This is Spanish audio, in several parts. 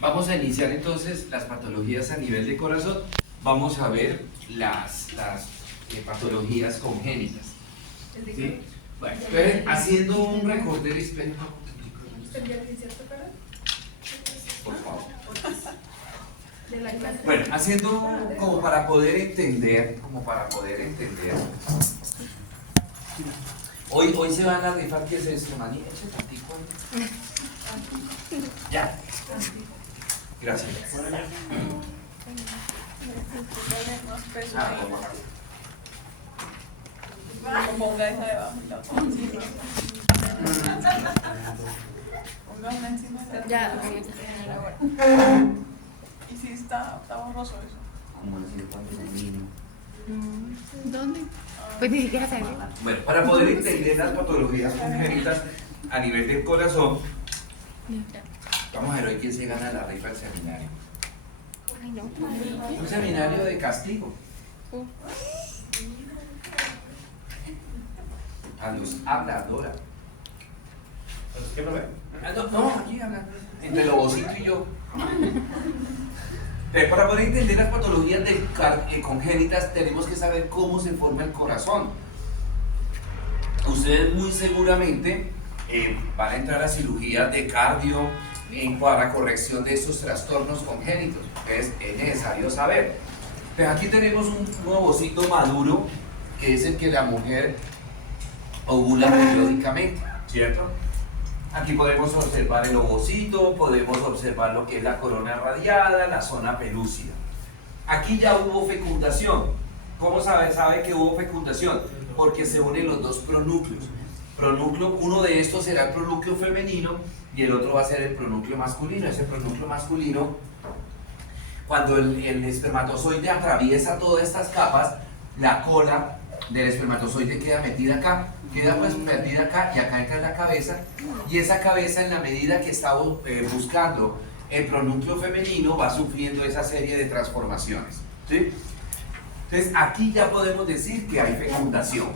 Vamos a iniciar entonces las patologías a nivel de corazón. Vamos a ver las patologías congénitas. ¿Sí? Bueno, entonces, haciendo un recorder, esperen por favor. Bueno, haciendo como para poder entender, hoy se van a rifar. ¿Qué es esto, maní? Eche tantico ahí. Ya. Gracias. Ponga esa debajo y la ponga encima. Ponga una encima de la Ya. Y si está borroso eso. ¿Dónde? Pues ni siquiera sabía. Bueno, para poder entender las patologías congénitas a nivel del corazón, vamos a ver hoy quién se gana la rifa del seminario. Ay, no. Un seminario de castigo. A los habladora. ¿Es que no ve? No, aquí habla. Entre Lobocito y yo. Para poder entender las patologías congénitas tenemos que saber cómo se forma el corazón. Ustedes muy seguramente van a entrar a cirugías de cardio para corrección de estos trastornos congénitos. Entonces es necesario saber. Pero aquí tenemos un ovocito maduro, que es el que la mujer ovula periódicamente, ¿cierto? Aquí podemos observar el ovocito, podemos observar lo que es la corona radiada, la zona pelúcida. Aquí ya hubo fecundación. ¿Cómo sabe que hubo fecundación? Porque se unen los dos pronúcleos. Uno de estos será el pronúcleo femenino y el otro va a ser el pronúcleo masculino. Ese pronúcleo masculino, cuando el espermatozoide atraviesa todas estas capas, la cola del espermatozoide queda metida acá. Queda pues perdida acá y acá entra en la cabeza, y esa cabeza, en la medida que está buscando el pronúcleo femenino, va sufriendo esa serie de transformaciones, ¿sí? Entonces aquí ya podemos decir que hay fecundación.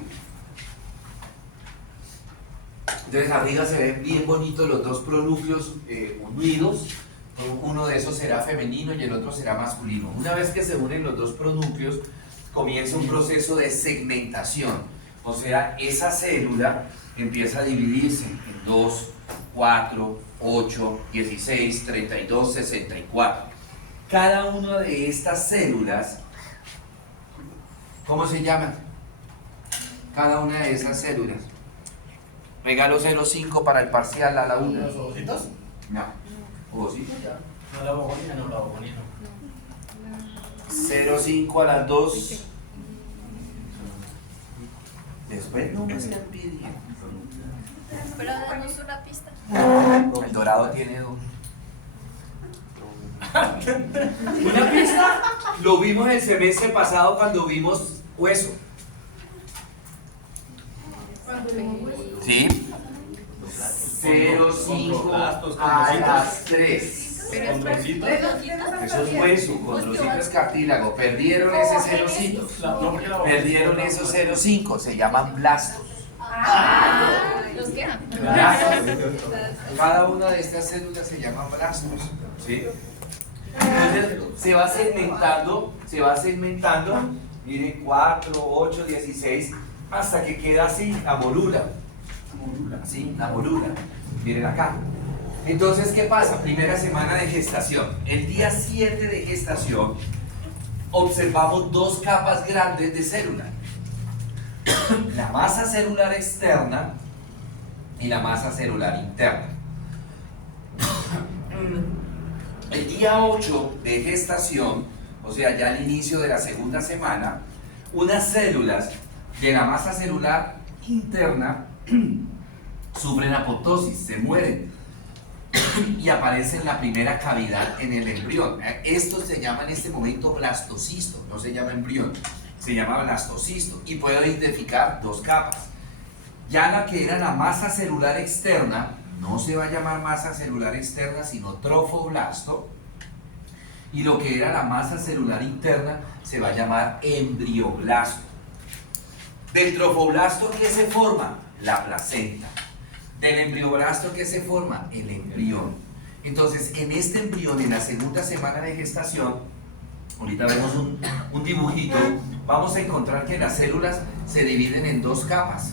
Entonces arriba se ven bien bonitos los dos pronúcleos unidos. Uno de esos será femenino y el otro será masculino. Una vez que se unen los dos pronúcleos, comienza un proceso de segmentación. O sea, esa célula empieza a dividirse en 2, 4, 8, 16, 32, 64. Cada una de estas células, ¿cómo se llaman? Cada una de esas células. Regalo 0,5 para el parcial a la 1. ¿Los ovocitos? No. ¿Ovocitos ya? No, la bogonina, no, la bogonina. 0,5 a las 2. Después no me están pidiendo. Pero danos una pista. El dorado tiene dos. ¿Una pista? Lo vimos el semestre pasado cuando vimos hueso. ¿Sí? 0,5 a las 3. Condroncitos. Eso es hueso, condrocito es cartílago. Perdieron ese 0,5. Perdieron esos 0,5. Se llaman blastos. ¿Los qué? Cada una de estas células se llama blastos, ¿sí? Entonces se va segmentando, miren, 4, 8, 16, hasta que queda así la morula, ¿sí? La morula, miren acá. Entonces, ¿qué pasa? Primera semana de gestación. El día 7 de gestación observamos dos capas grandes de célula. La masa celular externa y la masa celular interna. El día 8 de gestación, o sea, ya al inicio de la segunda semana, unas células de la masa celular interna sufren apoptosis, se mueren y aparece en la primera cavidad en el embrión. Esto se llama en este momento blastocisto, no se llama embrión, se llama blastocisto, y puedo identificar dos capas. Ya la que era la masa celular externa no se va a llamar masa celular externa, sino trofoblasto, y lo que era la masa celular interna se va a llamar embrioblasto. Del trofoblasto, ¿qué se forma? La placenta. Del embrioblasto, ¿qué se forma? El embrión. Entonces, en este embrión, en la segunda semana de gestación, ahorita vemos un dibujito, vamos a encontrar que las células se dividen en dos capas,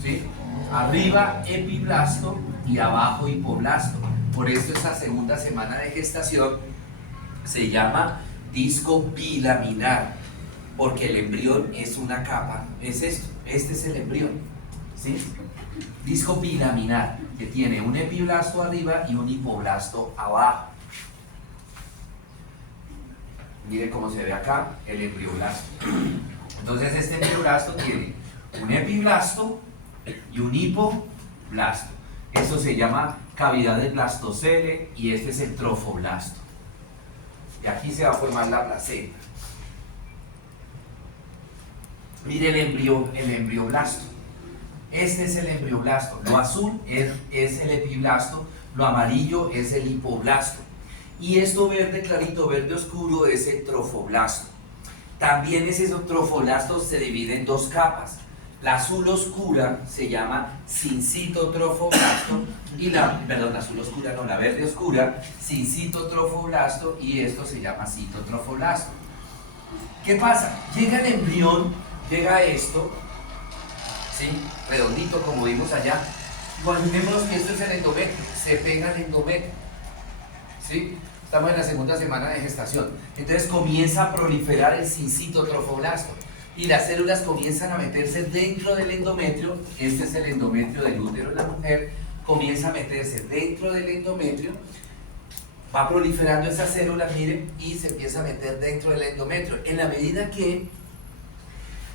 ¿sí? Arriba epiblasto y abajo hipoblasto. Por eso esta segunda semana de gestación se llama disco bilaminar, porque el embrión es una capa, es esto, este es el embrión, ¿sí? Disco bilaminar, que tiene un epiblasto arriba y un hipoblasto abajo. Mire cómo se ve acá el embrioblasto. Entonces este embrioblasto tiene un epiblasto y un hipoblasto. Esto se llama cavidad del blastocele y este es el trofoblasto. Y aquí se va a formar la placenta. Mire el embrioblasto. Este es el embrioblasto. Lo azul es el epiblasto, lo amarillo es el hipoblasto. Y esto verde clarito, verde oscuro es el trofoblasto. También ese trofoblasto se divide en dos capas. La azul oscura se llama sincitotrofoblasto y la verde oscura, sincitotrofoblasto, y esto se llama citotrofoblasto. ¿Qué pasa? Llega el embrión, llega esto, ¿sí? Redondito como vimos allá. Imaginémonos que esto es el endometrio, se pega el endometrio, ¿sí? Estamos en la segunda semana de gestación. Entonces comienza a proliferar el sincitotrofoblasto y las células comienzan a meterse dentro del endometrio. Este es el endometrio del útero de la mujer. Comienza a meterse dentro del endometrio, va proliferando esas células, miren, y se empieza a meter dentro del endometrio. En la medida que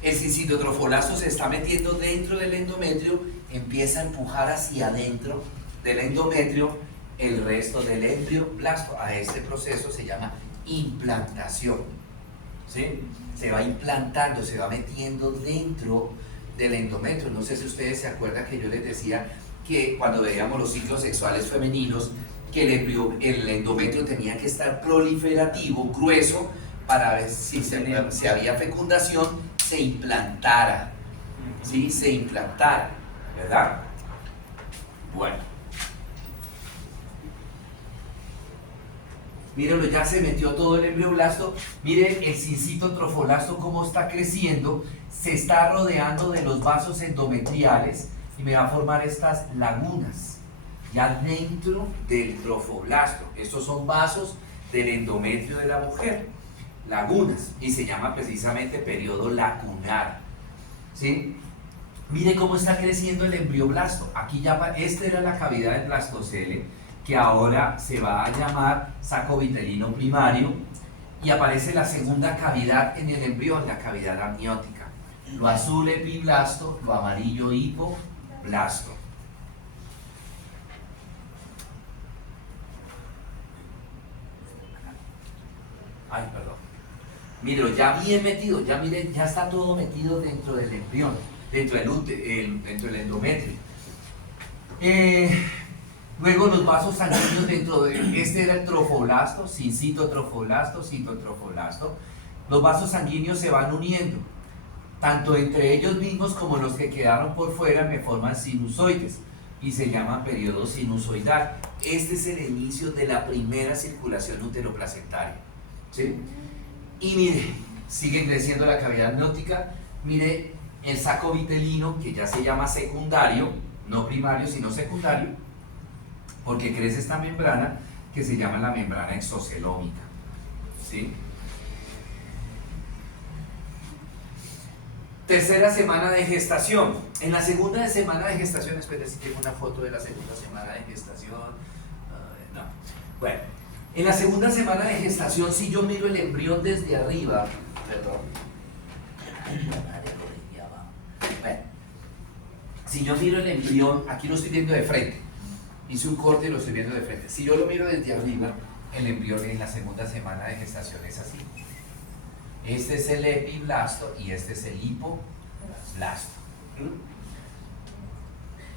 el sincitotrofoblasto se está metiendo dentro del endometrio, empieza a empujar hacia adentro del endometrio el resto del embrioblasto. A este proceso se llama implantación, ¿sí? Se va implantando, se va metiendo dentro del endometrio. No sé si ustedes se acuerdan que yo les decía que cuando veíamos los ciclos sexuales femeninos, que el endometrio tenía que estar proliferativo, grueso, para ver si había fecundación, se implantara, ¿sí? Se implantara, ¿verdad? Bueno. Mírenlo, ya se metió todo el embrioblasto. Miren el sincitotrofoblasto cómo está creciendo, se está rodeando de los vasos endometriales y me va a formar estas lagunas ya dentro del trofoblasto. Estos son vasos del endometrio de la mujer, lagunas, y se llama precisamente periodo lacunar, ¿sí? Mire cómo está creciendo el embrioblasto. Aquí ya, esta era la cavidad del blastocele, que ahora se va a llamar saco vitelino primario, y aparece la segunda cavidad en el embrión, la cavidad amniótica. Lo azul epiblasto, lo amarillo hipoblasto. Ay, perdón. Mire, ya bien metido, ya miren, ya está todo metido dentro del embrión, dentro del endometrio. Luego los vasos sanguíneos dentro de, este era el trofoblasto, sincitotrofoblasto, citotrofoblasto. Los vasos sanguíneos se van uniendo, tanto entre ellos mismos como los que quedaron por fuera me forman sinusoides y se llaman periodo sinusoidal. Este es el inicio de la primera circulación uteroplacentaria, ¿sí? Y mire, sigue creciendo la cavidad amniótica. Mire el saco vitelino, que ya se llama secundario, no primario sino secundario, porque crece esta membrana que se llama la membrana exocelómica, ¿sí? Tercera semana de gestación. En la segunda semana de gestación, esperen si tengo una foto de la segunda semana de gestación. No. Bueno, en la segunda semana de gestación, si yo miro el embrión desde arriba, perdón. Bueno, si yo miro el embrión, aquí lo estoy viendo de frente. Hice un corte y lo estoy viendo de frente. Si yo lo miro desde arriba, el embrión en la segunda semana de gestación es así. Este es el epiblasto y este es el hipoblasto.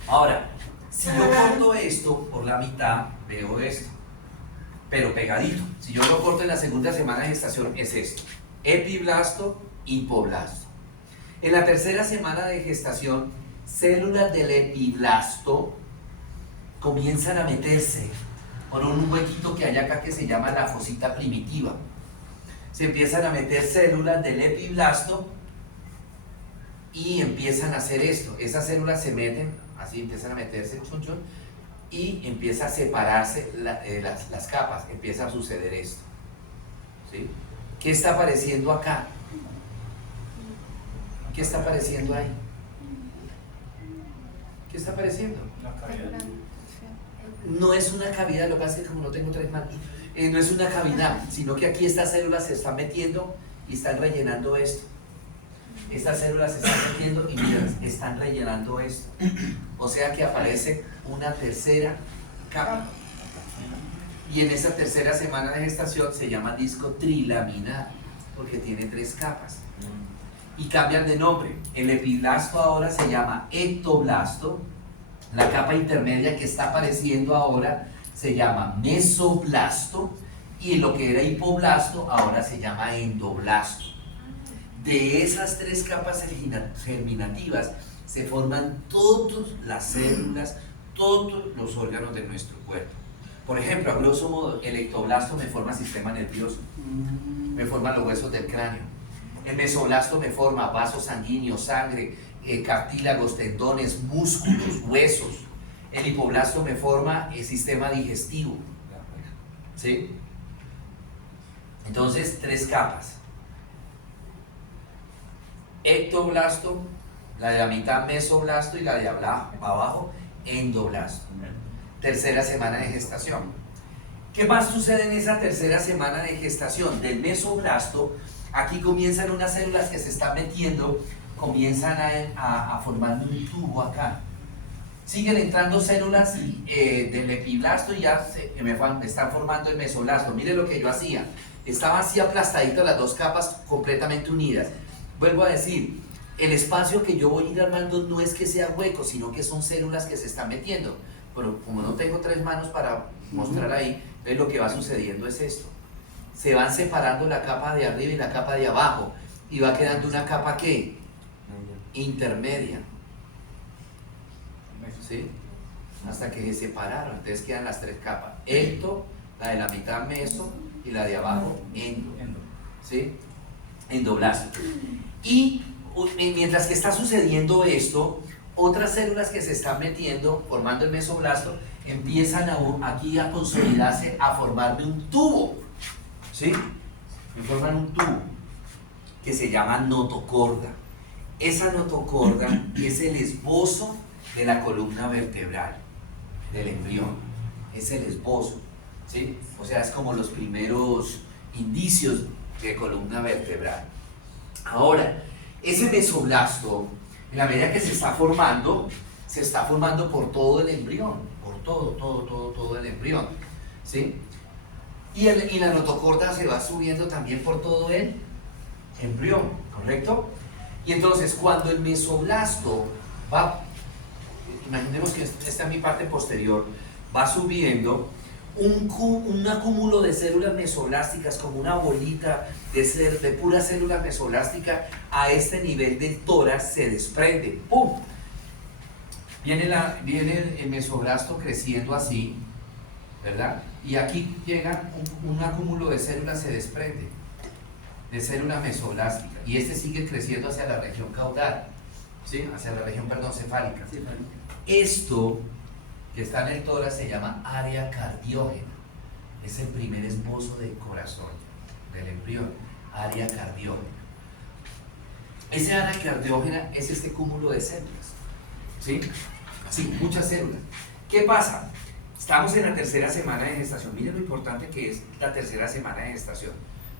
Ahora, si yo corto esto por la mitad, veo esto, pero pegadito. Si yo lo corto en la segunda semana de gestación, es esto: epiblasto, hipoblasto. En la tercera semana de gestación, células del epiblasto comienzan a meterse por un huequito que hay acá que se llama la fosita primitiva. Se empiezan a meter células del epiblasto y empiezan a hacer esto. Esas células se meten, así empiezan a meterse, chun, chun, y empieza a separarse las capas, empieza a suceder esto. ¿Sí? ¿Qué está apareciendo acá? ¿Qué está apareciendo ahí? ¿Qué está apareciendo? La cavidad. No es una cavidad, lo que pasa es que como no tengo 3 manos, no es una cavidad, sino que aquí estas células se están metiendo y están rellenando esto. Estas células se están metiendo y miren, están rellenando esto. O sea que aparece una tercera capa. Y en esa tercera semana de gestación se llama disco trilaminar, porque tiene 3 capas. Y cambian de nombre. El epiblasto ahora se llama ectoblasto. La capa intermedia que está apareciendo ahora se llama mesoblasto. Y lo que era hipoblasto ahora se llama endoblasto. De esas 3 capas germinativas se forman todas las células, todos los órganos de nuestro cuerpo. Por ejemplo, a grosso modo, el ectoblasto me forma el sistema nervioso, me forma los huesos del cráneo. El mesoblasto me forma vasos sanguíneos, sangre, cartílagos, tendones, músculos, huesos. El hipoblasto me forma el sistema digestivo. ¿Sí? Entonces, 3 capas. Ectoblasto, la de la mitad mesoblasto y la de abajo endoblasto. Tercera semana de gestación. ¿Qué más sucede en esa tercera semana de gestación? Del mesoblasto, aquí comienzan unas células que se están metiendo, comienzan a formar un tubo acá. Siguen entrando células del epiblasto y ya me están formando el mesoblasto. Mire lo que yo hacía. Estaban así aplastaditas las 2 capas completamente unidas. Vuelvo a decir, el espacio que yo voy a ir armando no es que sea hueco, sino que son células que se están metiendo. Pero como no tengo 3 manos para mostrar ahí, entonces lo que va sucediendo es esto. Se van separando la capa de arriba y la capa de abajo. Y va quedando una capa, ¿qué? Intermedia. ¿Sí? Hasta que se separaron. Entonces quedan las 3 capas. Ecto, la de la mitad meso y la de abajo endo. ¿Sí? Endoblasto. Y mientras que está sucediendo esto, otras células que se están metiendo, formando el mesoblasto, empiezan aquí a consolidarse, a formarme un tubo. ¿Sí? Me forman un tubo que se llama notocorda. Esa notocorda es el esbozo de la columna vertebral del embrión. Es el esbozo. ¿Sí? O sea, es como los primeros indicios de columna vertebral. Ahora, ese mesoblasto, en la medida que se está formando por todo el embrión, por todo el embrión, ¿sí? Y la notocorda se va subiendo también por todo el embrión, ¿correcto? Y entonces, cuando el mesoblasto va, imaginemos que esta es mi parte posterior, va subiendo, un acúmulo de células mesoblásticas, como una bolita de pura célula mesoblástica, a este nivel del tórax se desprende. ¡Pum! Viene el mesoblasto creciendo así, ¿verdad? Y aquí llega un acúmulo de células, se desprende, de célula mesoblástica, y este sigue creciendo hacia la región caudal, ¿sí? Hacia la región, perdón, cefálica. Esto que está en el tórax se llama área cardiógena. Es el primer esbozo del corazón, del embrión, área cardiógena. Esa área cardiógena es este cúmulo de células, ¿sí? Sí, muchas células. ¿Qué pasa? Estamos en la tercera semana de gestación. Miren lo importante que es la tercera semana de gestación.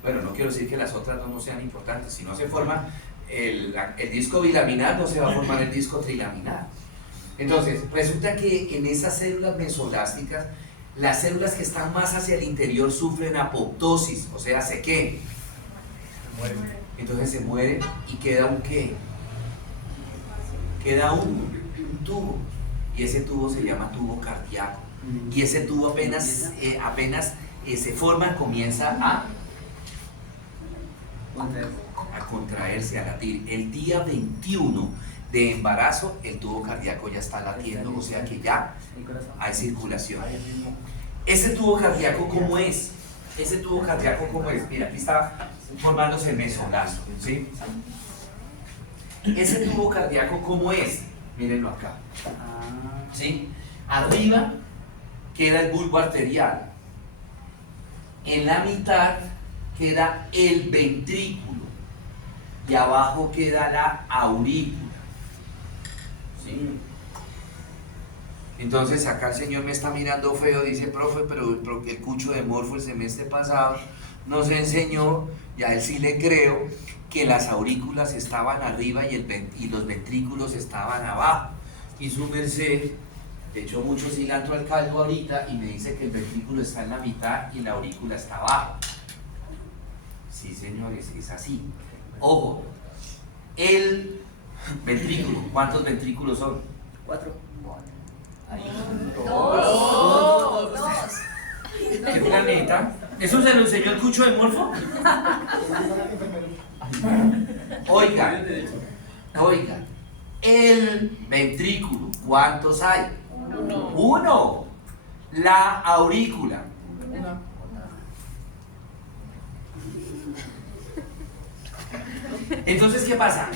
Bueno, no quiero decir que las otras no sean importantes. Si no se forma el disco bilaminar, no se va a formar el disco trilaminar. Entonces, resulta que en esas células mesoblásticas, las células que están más hacia el interior sufren apoptosis, o sea, ¿qué? Entonces se muere y queda un ¿qué? Queda un tubo, y ese tubo se llama tubo cardíaco. Y ese tubo apenas se forma, comienza a contraerse, a latir. El día 21 de embarazo, el tubo cardíaco ya está latiendo, o sea que ya hay circulación. Ese tubo cardíaco, ¿cómo es? Ese tubo cardíaco, ¿cómo es? Mira, aquí está formándose el mesobrazo, ¿sí? Ese tubo cardíaco, ¿cómo es? Mírenlo acá, ¿sí? Arriba queda el bulbo arterial, en la mitad queda el ventrículo y abajo queda la aurícula, ¿sí? Entonces acá el señor me está mirando feo, dice, profe, pero el cucho de Morfo el semestre pasado nos enseñó, y a él sí le creo, que las aurículas estaban arriba y los ventrículos estaban abajo. Y su merced le echó mucho cilantro al caldo ahorita y me dice que el ventrículo está en la mitad y la aurícula está abajo. Sí, señores, es así. Ojo, el ventrículo, ¿cuántos ventrículos son? 4. Dos. ¿Qué planeta? ¿Eso se lo enseñó el cucho de Morfo? Oiga, el ventrículo, ¿cuántos hay? Uno. La aurícula. Entonces, ¿qué pasa?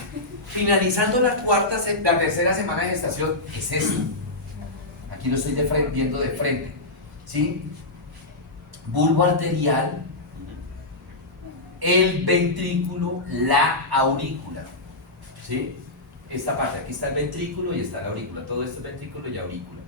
Finalizando la tercera semana de gestación, es eso. Aquí lo estoy viendo de frente, ¿sí? Bulbo arterial, el ventrículo, la aurícula, ¿sí? Esta parte, aquí está el ventrículo y está la aurícula, todo esto es ventrículo y aurícula.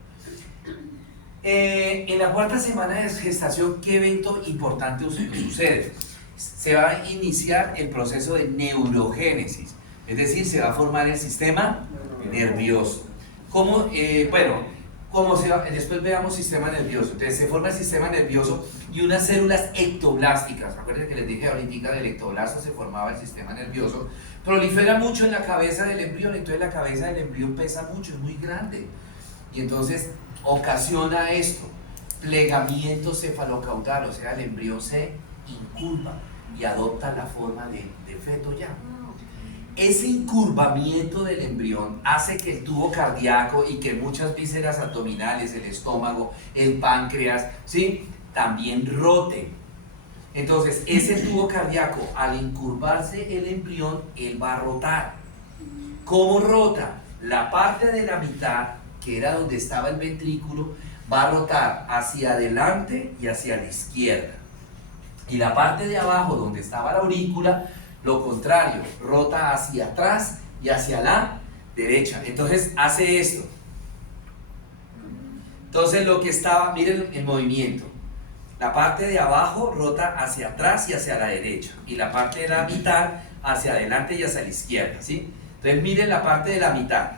En la cuarta semana de gestación, ¿qué evento importante sucede? Se va a iniciar el proceso de neurogénesis, es decir, se va a formar el sistema nervioso. ¿Cómo? Después veamos sistema nervioso. Entonces se forma el sistema nervioso y unas células ectoblásticas. Acuérdense que les dije ahorita del ectoblasto se formaba el sistema nervioso. Prolifera mucho en la cabeza del embrión, entonces la cabeza del embrión pesa mucho, es muy grande. Y entonces ocasiona esto, plegamiento cefalocaudal, o sea, el embrión se incurva y adopta la forma de feto ya. Ese incurvamiento del embrión hace que el tubo cardíaco y que muchas vísceras abdominales, el estómago, el páncreas, ¿sí?, también roten. Entonces, ese tubo cardíaco, al incurvarse el embrión, él va a rotar. ¿Cómo rota? La parte de la mitad, que era donde estaba el ventrículo, va a rotar hacia adelante y hacia la izquierda. Y la parte de abajo, donde estaba la aurícula, lo contrario, rota hacia atrás y hacia la derecha. Entonces hace esto. Entonces lo que estaba, miren el movimiento. La parte de abajo rota hacia atrás y hacia la derecha. Y la parte de la mitad hacia adelante y hacia la izquierda, ¿sí? Entonces miren la parte de la mitad,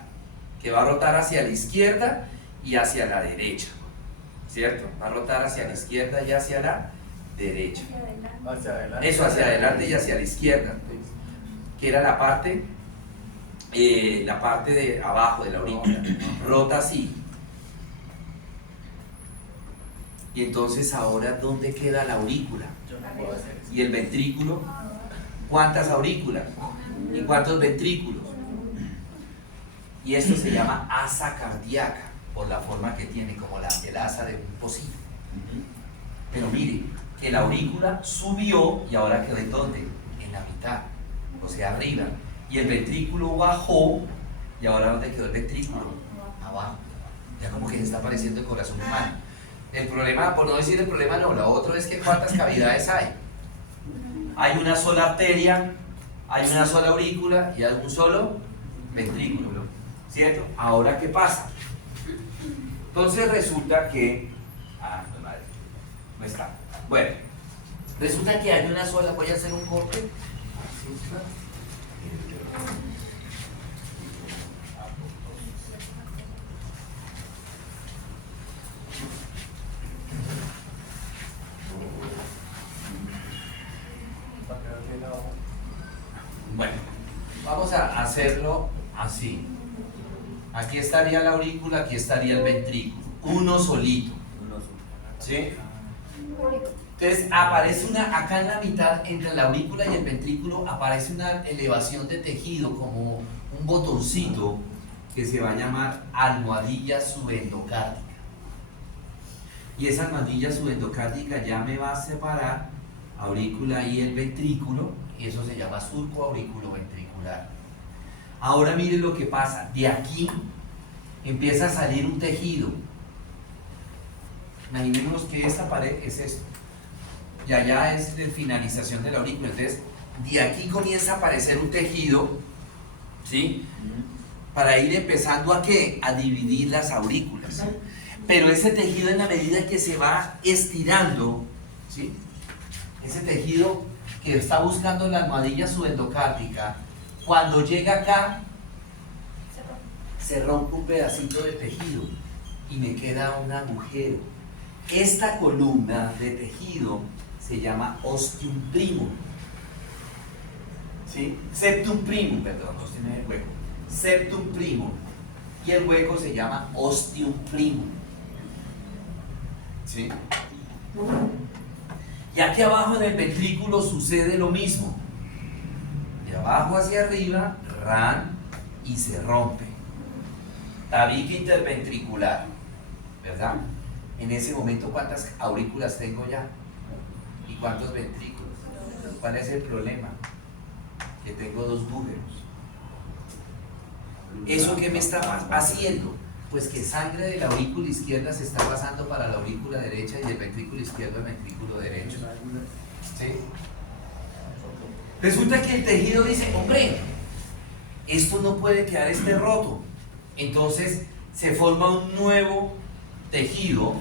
que va a rotar hacia la izquierda y hacia la derecha, ¿cierto? Va a rotar hacia la izquierda y hacia la derecha. Hacia adelante. Eso, hacia adelante y hacia la izquierda, que era la parte de abajo de la aurícula. Rota así. Y entonces ahora, ¿dónde queda la aurícula? ¿Y el ventrículo? ¿Cuántas aurículas? ¿Y cuántos ventrículos? Y esto se llama asa cardíaca, por la forma que tiene, como el asa de un pocillo. Pero miren, que la aurícula subió y ahora quedó ¿en dónde? En la mitad, o sea, arriba. Y el ventrículo bajó y ahora ¿dónde quedó el ventrículo? Abajo. Ya como que se está apareciendo el corazón humano. El problema, por no decir el problema, no, lo otro es que ¿cuántas cavidades hay? Hay una sola arteria, hay una sola aurícula y hay un solo ventrículo, ¿cierto? Ahora, ¿qué pasa? Entonces resulta que... madre, no está. Bueno, resulta que hay una sola, voy a hacer un corte. Bueno, vamos a hacerlo así. Aquí estaría la aurícula, aquí estaría el ventrículo. Uno solito. ¿Sí? Entonces aparece acá en la mitad, entre la aurícula y el ventrículo, aparece una elevación de tejido como un botoncito que se va a llamar almohadilla subendocárdica. Y esa almohadilla subendocárdica ya me va a separar aurícula y el ventrículo, y eso se llama surco auriculoventricular. Ahora miren lo que pasa, de aquí empieza a salir un tejido. Imaginemos que esta pared es esto, y allá es la finalización de la aurícula. Entonces, de aquí comienza a aparecer un tejido, ¿sí? Para ir empezando ¿a qué? A dividir las aurículas. Pero ese tejido, en la medida que se va estirando, ¿sí? Ese tejido que está buscando la almohadilla subendocárdica, cuando llega acá, se rompe un pedacito de tejido y me queda un agujero. Esta columna de tejido se llama ostium primum, ¿sí? Septum primum, perdón, no tiene el hueco. Septum primum, y el hueco se llama ostium primum, ¿sí? Y aquí abajo en el ventrículo sucede lo mismo. De abajo hacia arriba, ran, y se rompe. Tabique interventricular, ¿verdad? En ese momento, ¿cuántas aurículas tengo ya? ¿Y cuántos ventrículos? ¿Cuál es el problema? Que tengo dos búgeros. ¿Eso qué me está haciendo? Pues que sangre de la aurícula izquierda se está pasando para la aurícula derecha y del ventrículo izquierdo al ventrículo derecho. ¿Sí? Resulta que el tejido dice, hombre, esto no puede quedar roto. Entonces se forma un nuevo tejido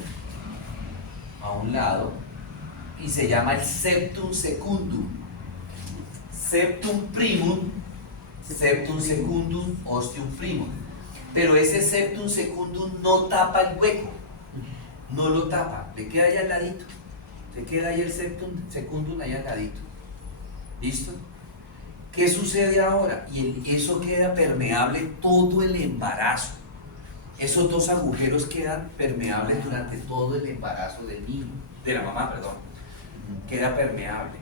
a un lado y se llama el septum secundum. Septum primum, septum secundum, ostium primum. Pero ese septum secundum no tapa el hueco, no lo tapa, le queda ahí al ladito, le queda ahí el septum secundum ahí al ladito. ¿Listo? ¿Qué sucede ahora? Eso queda permeable todo el embarazo. Esos dos agujeros quedan permeables durante todo el embarazo del niño, de la mamá, perdón. Queda permeable.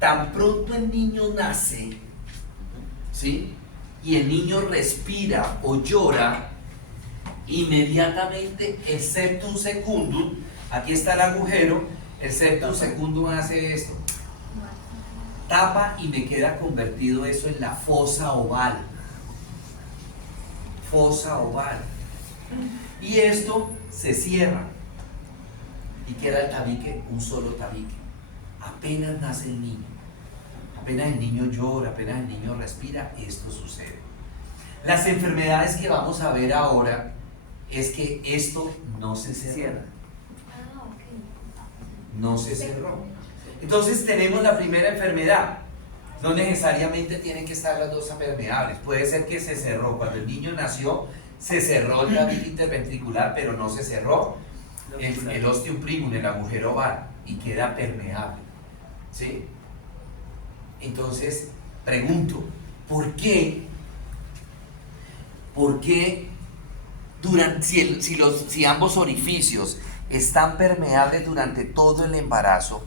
Tan pronto el niño nace, ¿sí? Y el niño respira o llora, inmediatamente el septum secundum, aquí está el agujero, el septum secundum hace esto, tapa y me queda convertido eso en la fosa oval. Fosa oval. Y esto se cierra y queda el tabique, un solo tabique. Apenas nace el niño, apenas el niño llora, apenas el niño respira, esto sucede. Las enfermedades que vamos a ver ahora es que esto no se cierra, no se cerró. Entonces tenemos la primera enfermedad. No necesariamente tienen que estar las dos permeables. Puede ser que se cerró. Cuando el niño nació, se cerró el tabique interventricular, pero no se cerró el ostium primum, el agujero oval, y queda permeable. ¿Sí? Entonces, pregunto, ¿por qué si ambos orificios están permeables durante todo el embarazo,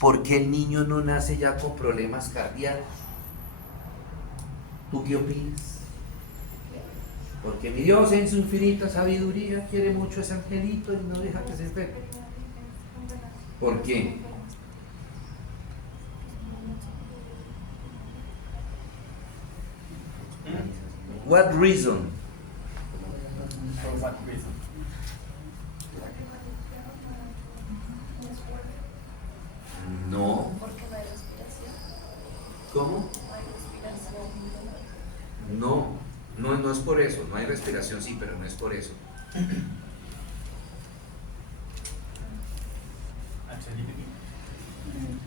¿por qué el niño no nace ya con problemas cardíacos? ¿Tú qué opinas? Porque mi Dios en su infinita sabiduría quiere mucho a ese angelito y no deja que se enferme. ¿Por qué? What reason? For what reason? No. Porque no hay respiración. ¿Cómo? No hay respiración. No es por eso. No hay respiración, sí, pero no es por eso.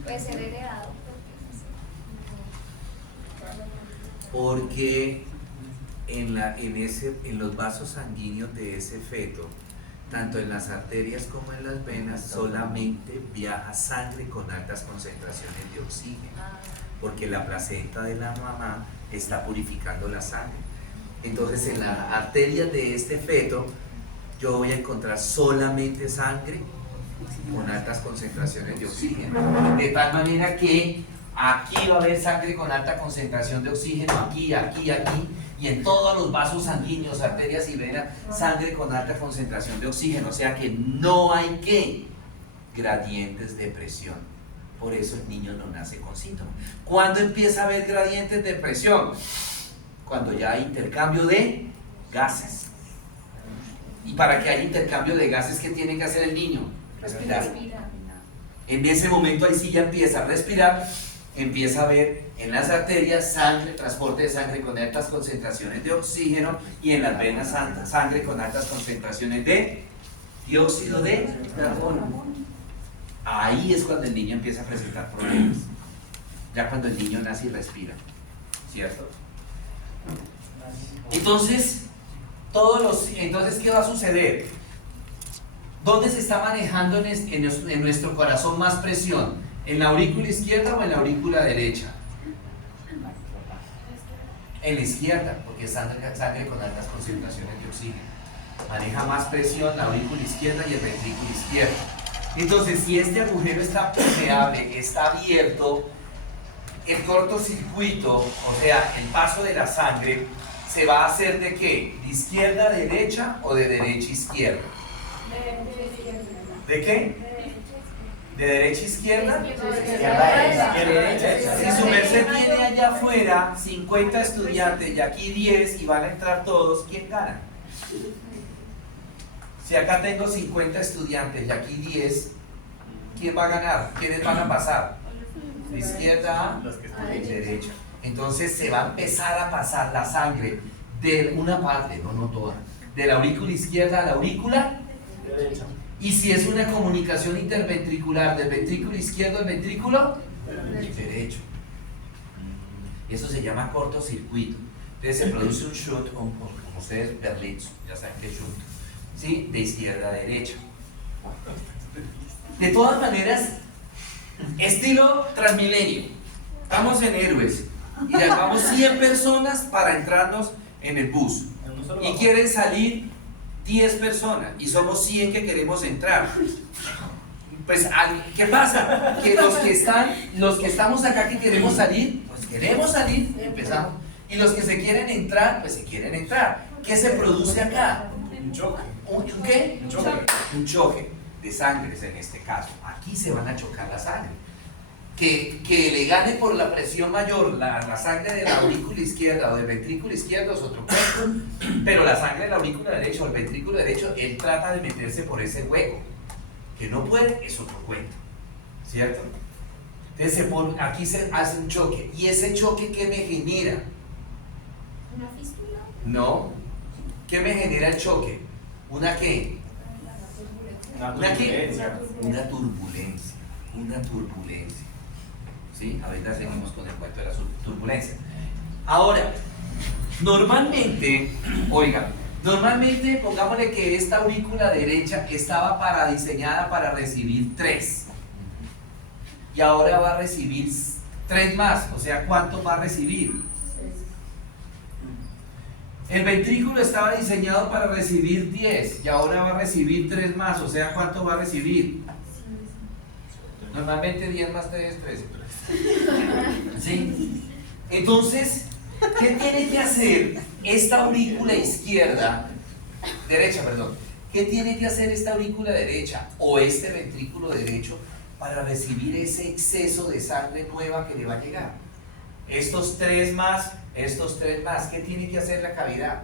Puede ser heredado. Porque en los vasos sanguíneos de ese feto, tanto en las arterias como en las venas, solamente viaja sangre con altas concentraciones de oxígeno, porque la placenta de la mamá está purificando la sangre. Entonces en las arterias de este feto yo voy a encontrar solamente sangre con altas concentraciones de oxígeno. De tal manera que aquí va a haber sangre con alta concentración de oxígeno, aquí, aquí, aquí, y en todos los vasos sanguíneos, arterias y venas, sangre con alta concentración de oxígeno. O sea que no hay que gradientes de presión. Por eso el niño no nace con síntomas. ¿Cuándo empieza a haber gradientes de presión? Cuando ya hay intercambio de gases. Y para que haya intercambio de gases, ¿qué tiene que hacer el niño? Respirar. En ese momento ahí sí ya empieza a respirar, empieza a ver en las arterias sangre, transporte de sangre con altas concentraciones de oxígeno, y en las venas sangre con altas concentraciones de dióxido de carbono. Ahí es cuando el niño empieza a presentar problemas. Ya cuando el niño nace y respira, ¿cierto? Entonces, entonces, ¿qué va a suceder? ¿Dónde se está manejando en nuestro corazón más presión? ¿En la aurícula izquierda o en la aurícula derecha? En la izquierda, porque es sangre con altas concentraciones de oxígeno. Maneja más presión la aurícula izquierda y el ventrículo izquierdo. Entonces, si este agujero está permeable, está abierto, el cortocircuito, o sea, el paso de la sangre, ¿se va a hacer de qué? ¿De izquierda a derecha o de derecha a izquierda? ¿De qué? ¿De derecha a izquierda? Si su merced tiene allá afuera 50 estudiantes y aquí 10 y van a entrar todos, ¿quién gana? Si acá tengo 50 estudiantes y aquí 10, ¿quién va a ganar? ¿Quiénes van a pasar? ¿De izquierda a derecha? Entonces se va a empezar a pasar la sangre de una parte, no toda, de la aurícula izquierda a la aurícula derecha. Y si es una comunicación interventricular del ventrículo izquierdo al ventrículo derecho. Eso se llama cortocircuito. Entonces se produce un shunt, como ustedes Berlitz, ya saben qué shunt, ¿sí? De izquierda a derecha. De todas maneras, estilo Transmilenio. Estamos en Héroes y llamamos 100 personas para entrarnos en el bus. Y quieren salir 10 personas y somos 100 que queremos entrar. Pues, ¿qué pasa? Que los que estamos acá que queremos salir, pues queremos salir, empezamos. Y los que se quieren entrar, pues se quieren entrar. ¿Qué se produce acá? Un choque. ¿Un qué? Un choque. Un choque de sangres en este caso. Aquí se van a chocar la sangre. Que le gane por la presión mayor la sangre de la aurícula izquierda o del ventrículo izquierdo es otro cuento, pero la sangre de la aurícula derecha o el ventrículo derecho, él trata de meterse por ese hueco. Que no puede, es otro cuento, ¿cierto? Entonces aquí se hace un choque. ¿Y ese choque qué me genera? ¿Una fístula? No. ¿Qué me genera el choque? ¿Una qué? Una qué? turbulencia. Una turbulencia. Una turbulencia. ¿Sí? Ahorita seguimos con el cuento de la turbulencia. Ahora, normalmente, pongámosle que esta aurícula derecha estaba diseñada para recibir 3. Y ahora va a recibir 3 más. O sea, ¿cuántos va a recibir? El ventrículo estaba diseñado para recibir 10 y ahora va a recibir 3 más. O sea, ¿cuánto va a recibir? Normalmente 10 más 3 es 13. ¿Sí? Entonces, ¿qué tiene que hacer esta aurícula derecha, ¿Qué tiene que hacer esta aurícula derecha o este ventrículo derecho para recibir ese exceso de sangre nueva que le va a llegar? Estos 3 más, ¿qué tiene que hacer la cavidad?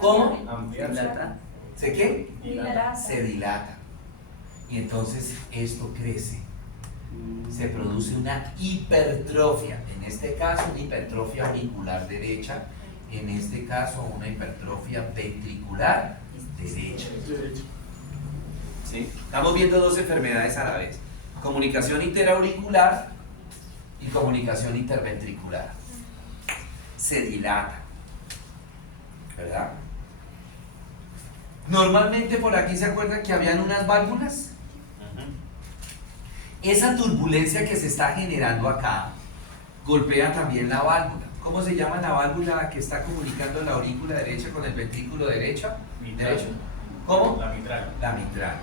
¿Cómo? Ampliar. ¿Se qué? Dilata. Se dilata. Y entonces esto crece. Se produce una hipertrofia, en este caso una hipertrofia auricular derecha, en este caso una hipertrofia ventricular derecha. ¿Sí? Estamos viendo 2 enfermedades a la vez: comunicación interauricular y comunicación interventricular. Se dilata, ¿verdad? Normalmente por aquí se acuerdan que habían unas válvulas. Esa turbulencia que se está generando acá golpea también la válvula. ¿Cómo se llama la válvula que está comunicando la aurícula derecha con el ventrículo derecho? Mitral. ¿Cómo? La mitral. La mitral.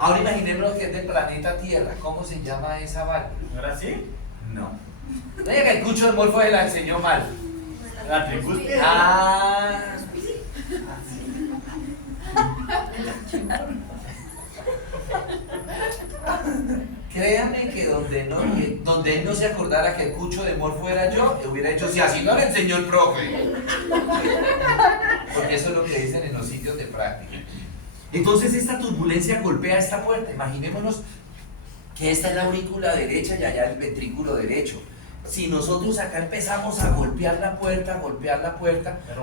Ahora imaginémonos que es del planeta Tierra. ¿Cómo se llama esa válvula? ¿Ahora sí? No. No diga que el cucho de Morfo se la enseñó mal. La tricúspide. Ah. Créanme que donde él no se acordara que el cucho de Morfo era yo, le hubiera hecho, si así no le enseñó el profe. Porque eso es lo que dicen en los sitios de práctica. Entonces esta turbulencia golpea esta puerta. Imaginémonos que esta es la aurícula derecha y allá el ventrículo derecho. Si nosotros acá empezamos a golpear la puerta,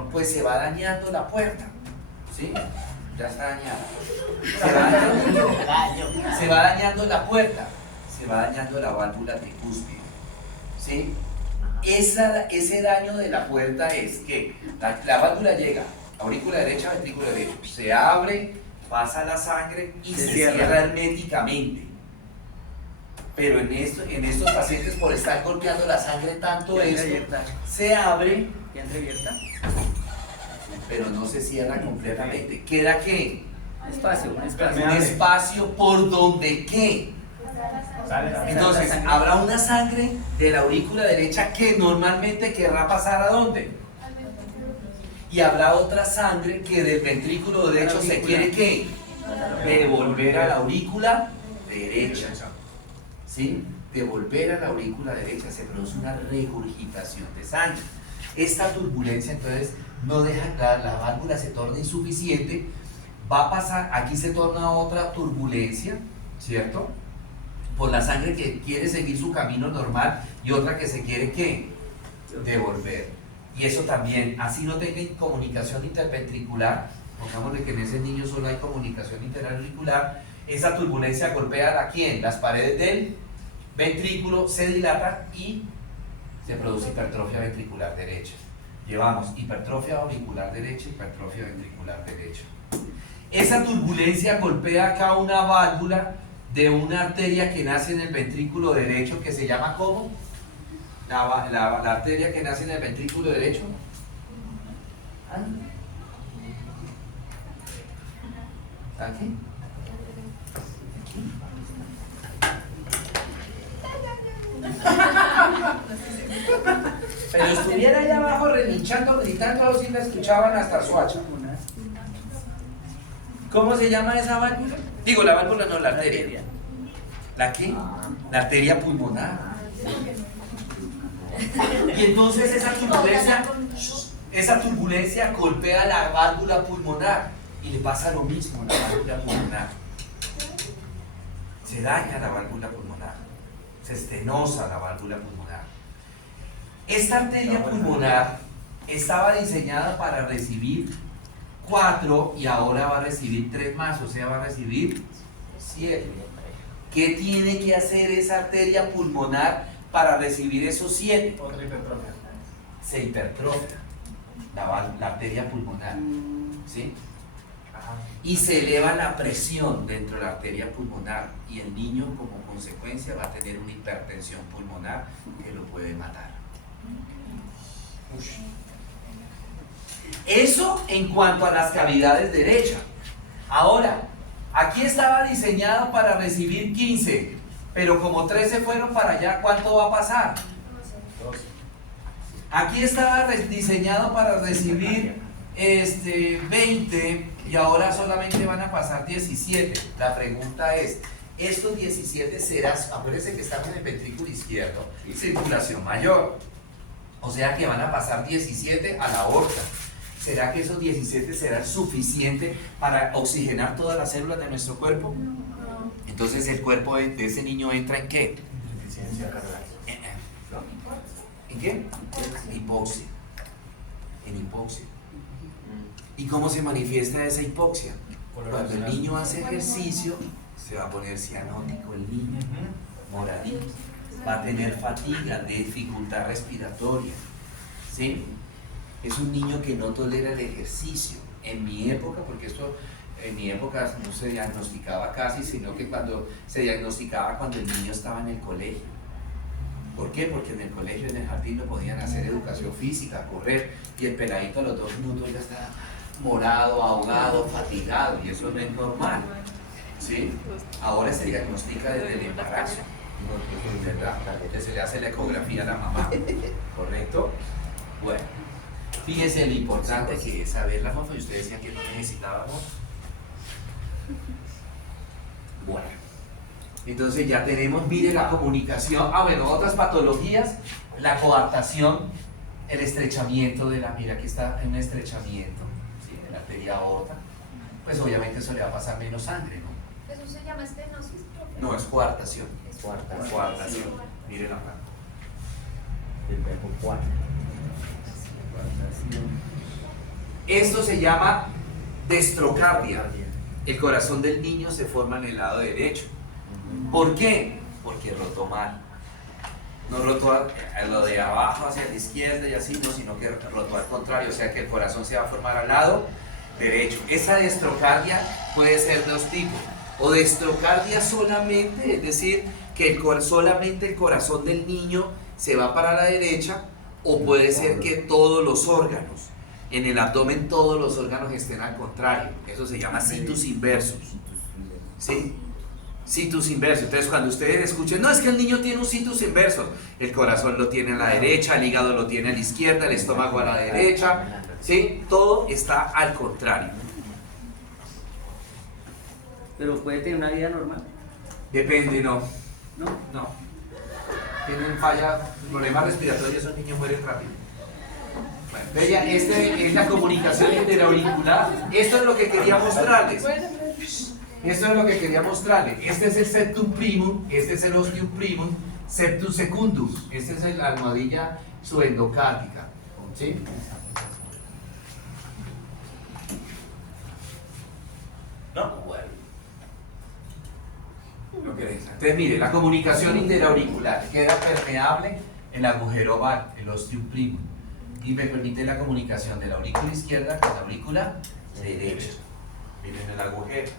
pues se va dañando la puerta. ¿Sí? Ya está dañada. Se va dañando la puerta. Se va dañando la válvula tricúspide. ¿Sí? Ese daño de la puerta es que la válvula llega, aurícula derecha, ventrículo derecho, se abre, pasa la sangre y se cierra herméticamente. Pero en estos pacientes, por estar golpeando la sangre tanto esto, se abre, pero no se cierra completamente. ¿Queda qué? Un espacio por donde qué. Entonces, habrá una sangre de la aurícula derecha que normalmente querrá pasar ¿a dónde? Y habrá otra sangre que del ventrículo derecho se quiere ¿qué? Devolver a la aurícula derecha. ¿Sí? Devolver a la aurícula derecha, se produce una regurgitación de sangre. Esta turbulencia entonces no deja que la válvula se torne insuficiente, va a pasar, aquí se torna otra turbulencia, ¿cierto? Por la sangre que quiere seguir su camino normal y otra que se quiere ¿qué? Devolver. Y eso también, así no tenga comunicación interventricular, pongámosle que en ese niño solo hay comunicación interauricular, esa turbulencia golpea ¿a quién? Las paredes del ventrículo, se dilata y se produce hipertrofia ventricular derecha. Llevamos hipertrofia auricular derecha, hipertrofia ventricular derecha. Esa turbulencia golpea acá una válvula de una arteria que nace en el ventrículo derecho que se llama ¿cómo? La arteria que nace en el ventrículo derecho. ¿Aquí? Pero estuviera allá abajo relinchando, gritando, a ver si la escuchaban hasta Suacha. ¿Cómo se llama esa válvula? Digo, la válvula no, la arteria. ¿La qué? La arteria pulmonar. Y entonces esa turbulencia golpea la válvula pulmonar y le pasa lo mismo a la válvula pulmonar. Se daña la válvula pulmonar, se estenosa la válvula pulmonar. Esta arteria pulmonar estaba diseñada para recibir 4 y ahora va a recibir 3 más, o sea, va a recibir 7. ¿Qué tiene que hacer esa arteria pulmonar para recibir esos 7? Otra hipertrofia. Se hipertrofia la arteria pulmonar, ¿sí? Y se eleva la presión dentro de la arteria pulmonar y el niño como consecuencia va a tener una hipertensión pulmonar que lo puede matar. Ush. Eso en cuanto a las cavidades derechas. Ahora, aquí estaba diseñado para recibir 15, pero como 3 se fueron para allá, ¿cuánto va a pasar? 12. Aquí estaba diseñado para recibir 20 y ahora solamente van a pasar 17. La pregunta es, estos 17 serán, acuérdense que están en el ventrículo izquierdo, circulación mayor, o sea que van a pasar 17 a la aorta. ¿Será que esos 17 serán suficientes para oxigenar todas las células de nuestro cuerpo? Entonces el cuerpo de ese niño entra ¿en qué? Insuficiencia cardíaca. ¿En qué? En hipoxia. En hipoxia. ¿Y cómo se manifiesta esa hipoxia? Cuando el niño hace ejercicio, se va a poner cianótico el niño, moradito, va a tener fatiga, dificultad respiratoria, ¿sí? Es un niño que no tolera el ejercicio. En mi época, porque esto en mi época no se diagnosticaba casi, sino que cuando se diagnosticaba cuando el niño estaba en el colegio. ¿Por qué? Porque en el colegio, en el jardín, no podían hacer educación física, correr, y el peladito a los 2 minutos ya está morado, ahogado, fatigado, y eso no es normal, ¿sí? Ahora se diagnostica desde el embarazo, ¿verdad? Que se le hace la ecografía a la mamá, ¿correcto? Bueno, fíjense lo importante que es saber la morfo, y ustedes decían que no necesitábamos. Bueno, entonces ya tenemos, mire la comunicación. Bueno, otras patologías, la coartación, el estrechamiento de la, mira, aquí está un estrechamiento, ¿sí? De la arteria aorta. Pues obviamente eso le va a pasar menos sangre, ¿no? ¿Eso se llama estenosis, profe? No, es coartación. Es Coartación. Miren acá. El verbo cuarta. Esto se llama destrocardia. El corazón del niño se forma en el lado derecho. ¿Por qué? Porque rotó mal. No rotó a lo de abajo hacia la izquierda y así, no, sino que rotó al contrario, o sea que el corazón se va a formar al lado derecho. Esa destrocardia puede ser de dos tipos. O destrocardia solamente, es decir, que solamente el corazón del niño se va para la derecha, o puede ser que todos los órganos, en el abdomen todos los órganos estén al contrario. Eso se llama situs inversus. ¿Sí? Situs inverso. Entonces cuando ustedes escuchen, no, es que el niño tiene un situs inverso, el corazón lo tiene a la derecha, el hígado lo tiene a la izquierda, el estómago a la derecha, ¿sí? Todo está al contrario. Pero puede tener una vida normal, Depende, no. ¿no? No. Tienen falla, problemas respiratorios, esos niños mueren rápido. Bueno, bella, este es la comunicación interauricular. Esto es lo que quería mostrarles. Esto es lo que quería mostrarles. Este es el septum primum, este es el ostium primum, septum secundum. Este es la almohadilla subendocárdica. ¿Sí? ¿No? Bueno. Lo que es. Entonces, mire, la comunicación interauricular queda permeable el agujero oval, el ostium primum, y me permite la comunicación de la aurícula izquierda con la aurícula derecha. Miren el agujero.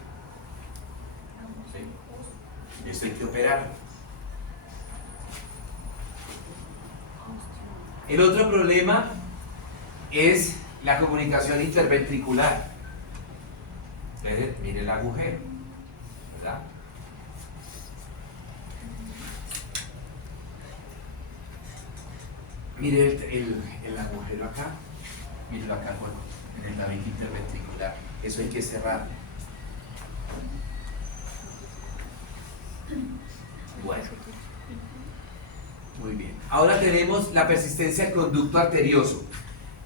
¿Sí? Esto hay que operar. El otro problema es la comunicación interventricular. Entonces, miren el agujero, ¿verdad? Mire el agujero acá, mírenlo acá, bueno, en el labio interventricular. Eso hay que cerrar. Bueno, muy bien. Ahora tenemos la persistencia del conducto arterioso.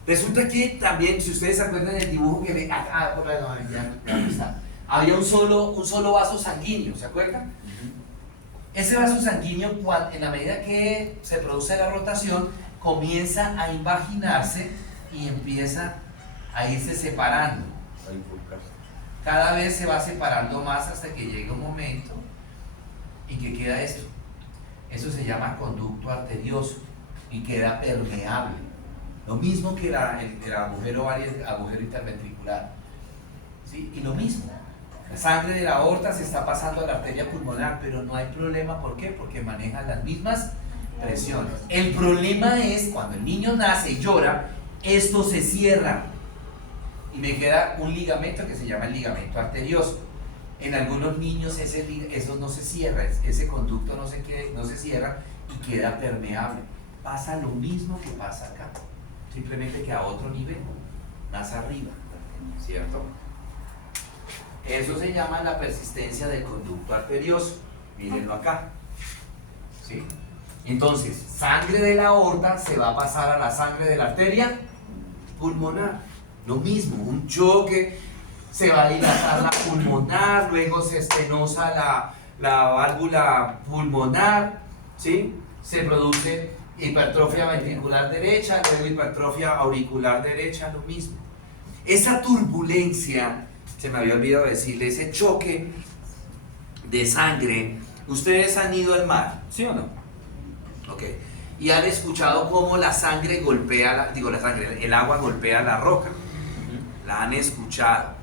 Resulta que también, si ustedes se acuerdan del dibujo que ya no está. Había un solo vaso sanguíneo, ¿se acuerdan? Ese vaso sanguíneo, en la medida que se produce la rotación, comienza a invaginarse y empieza a irse separando. Cada vez se va separando más hasta que llega un momento en que queda esto. Eso se llama conducto arterioso y queda permeable. Lo mismo que el agujero oval y el agujero interventricular. ¿Sí? Y lo mismo. La sangre de la aorta se está pasando a la arteria pulmonar, pero no hay problema. ¿Por qué? Porque manejan las mismas presiones. El problema es cuando el niño nace y llora, esto se cierra y me queda un ligamento que se llama el ligamento arterioso. En algunos niños eso no se cierra, ese conducto no se cierra y queda permeable. Pasa lo mismo que pasa acá, simplemente que a otro nivel, más arriba, ¿cierto? Eso se llama la persistencia del conducto arterioso. Mírenlo acá, ¿sí? Entonces, sangre de la aorta se va a pasar a la sangre de la arteria pulmonar. Lo mismo, un choque, se va a dilatar la pulmonar, luego se estenosa la válvula pulmonar, ¿sí? Se produce hipertrofia ventricular derecha, luego hipertrofia auricular derecha, lo mismo. Esa turbulencia, se me había olvidado decirle, ese choque de sangre, ¿ustedes han ido al mar? ¿Sí o no? Ok. Y han escuchado cómo la sangre golpea, el agua golpea la roca. La han escuchado.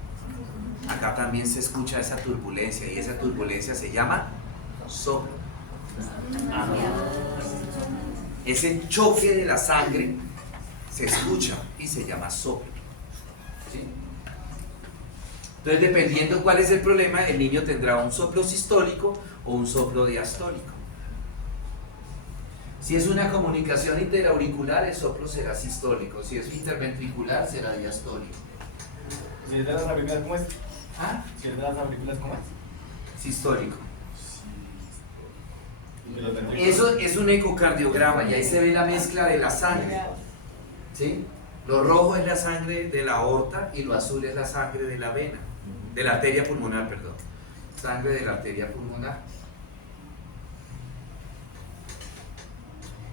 Acá también se escucha esa turbulencia y esa turbulencia se llama soplo. Ese choque de la sangre se escucha y se llama soplo. ¿Sí? Entonces, dependiendo cuál es el problema, el niño tendrá un soplo sistólico o un soplo diastólico. Si es una comunicación interauricular, el soplo será sistólico. Si es interventricular, será diastólico. Si es de las aurículas, ¿cómo es? ¿Ah? Si es de las aurículas, ¿cómo es? Sistólico. Y de los ventrículos. Eso es un ecocardiograma y ahí se ve la mezcla de la sangre. ¿Sí? Lo rojo es la sangre de la aorta y lo azul es la sangre de la vena, de la arteria pulmonar, perdón. Sangre de la arteria pulmonar.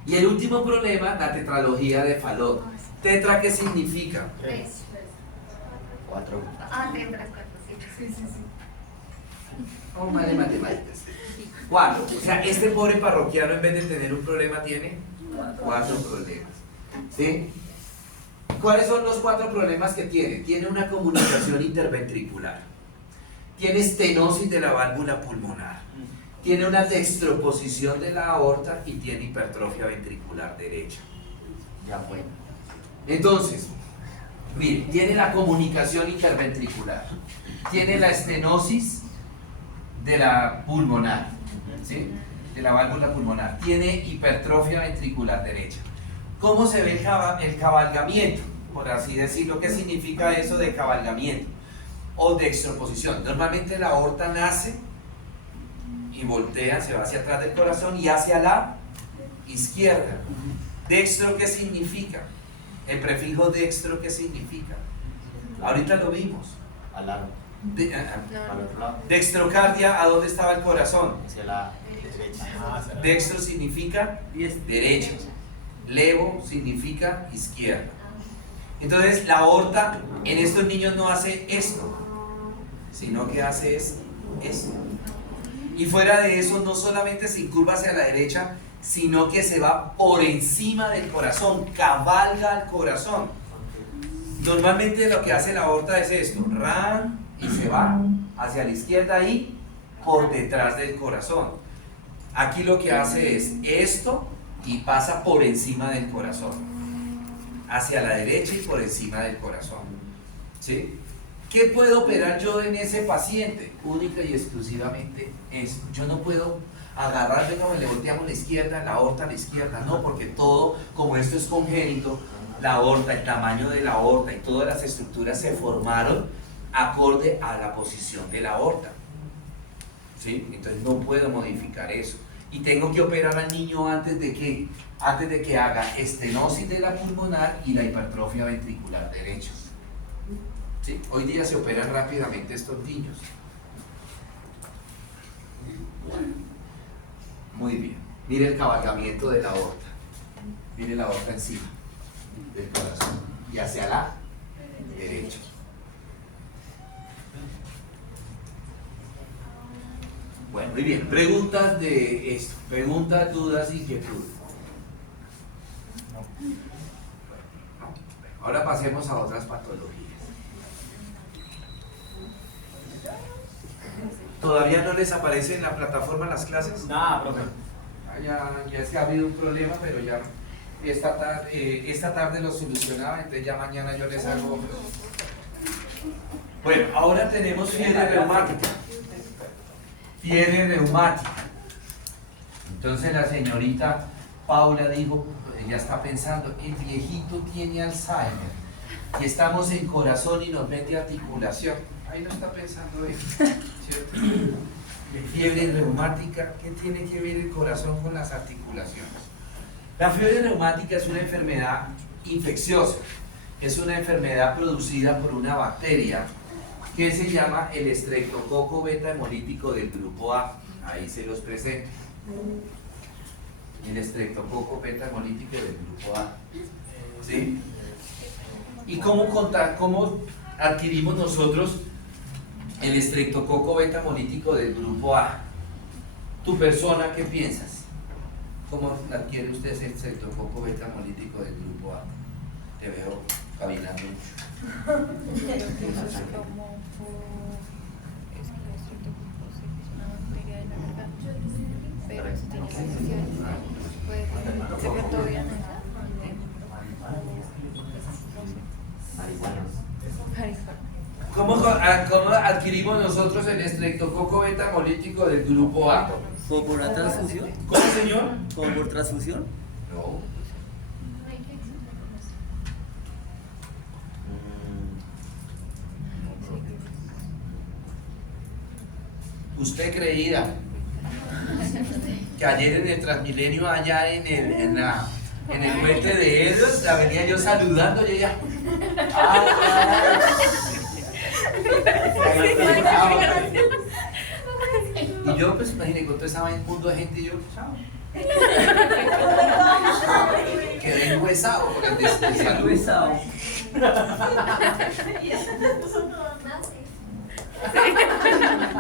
Y el último problema, la tetralogía de Fallot. Tetra, ¿qué significa? Tres. 4. Ah, tendrás 4, sí. Oh, madre matemáticas. 4. O sea, este pobre parroquiano en vez de tener un problema tiene 4 problemas. ¿Sí? ¿Cuáles son los 4 problemas que tiene? Tiene una comunicación interventricular. Tiene estenosis de la válvula pulmonar. Tiene una dextroposición de la aorta y tiene hipertrofia ventricular derecha. Ya fue. Entonces, mire, tiene la comunicación interventricular, tiene la estenosis de la pulmonar, ¿sí? De la válvula pulmonar, tiene hipertrofia ventricular derecha. ¿Cómo se ve el cabalgamiento? Por así decirlo, ¿qué significa eso de cabalgamiento? O dextroposición. Normalmente la aorta nace y voltea, se va hacia atrás del corazón y hacia la izquierda. ¿Dextro qué significa? El prefijo dextro, ¿qué significa? Ahorita lo vimos. Al lado. Al otro lado. Dextrocardia, ¿a dónde estaba el corazón? Hacia la derecha. Dextro significa derecho. Levo significa izquierda. Entonces la aorta en estos niños no hace esto, sino que hace esto. Y fuera de eso, no solamente se incurva hacia la derecha, sino que se va por encima del corazón, cabalga al corazón. Normalmente lo que hace la aorta es esto, ran y se va hacia la izquierda y por detrás del corazón. Aquí lo que hace es esto y pasa por encima del corazón, hacia la derecha y por encima del corazón. ¿Sí? ¿Qué puedo operar yo en ese paciente? Única y exclusivamente eso. Yo no puedo agarrarle como le volteamos la izquierda, la aorta a la izquierda, no, porque todo, como esto es congénito, la aorta, el tamaño de la aorta y todas las estructuras se formaron acorde a la posición de la aorta. ¿Sí? Entonces no puedo modificar eso. Y tengo que operar al niño antes de que haga estenosis de la pulmonar y la hipertrofia ventricular derecha. ¿Sí? Hoy día se operan rápidamente estos niños. Muy bien. Mire el cabalgamiento de la aorta. Mire la aorta encima del corazón y hacia la derecha. Bueno, muy bien. Preguntas de esto. Preguntas, dudas, inquietudes. Ahora pasemos a otras patologías. ¿Todavía no les aparece en la plataforma las clases? Nada, profe. Ya es que ha habido un problema, pero ya esta tarde lo solucionaba, entonces ya mañana yo les hago. Bueno, ahora tenemos fiebre reumática. Fiebre reumática. Entonces la señorita Paula dijo, ella está pensando, el viejito tiene Alzheimer y estamos en corazón y nos mete articulación. Ahí no está pensando eso, ¿cierto? Fiebre reumática, ¿qué tiene que ver el corazón con las articulaciones? La fiebre reumática es una enfermedad infecciosa, es una enfermedad producida por una bacteria que se llama el estreptococo beta hemolítico del grupo A. Ahí se los presento. El estreptococo beta hemolítico del grupo A. ¿Sí? ¿Y cómo adquirimos nosotros el estreptococo beta hemolítico del grupo A? ¿Tu persona qué piensas? ¿Cómo adquiere usted ese estreptococo beta hemolítico del grupo A? Te veo caminando mucho. cómo adquirimos nosotros el estreptococo beta hemolítico del grupo A? ¿Como por una transfusión? ¿Cómo, señor? ¿Como por transfusión? No. Usted creía que ayer en el Transmilenio, allá en el puente de Helios, la venía yo saludando y ella. Y yo, pues imagínate, con toda esa vaina, un mundo de gente, y yo, chao. Quedé enhuesado por el salud. Pesado.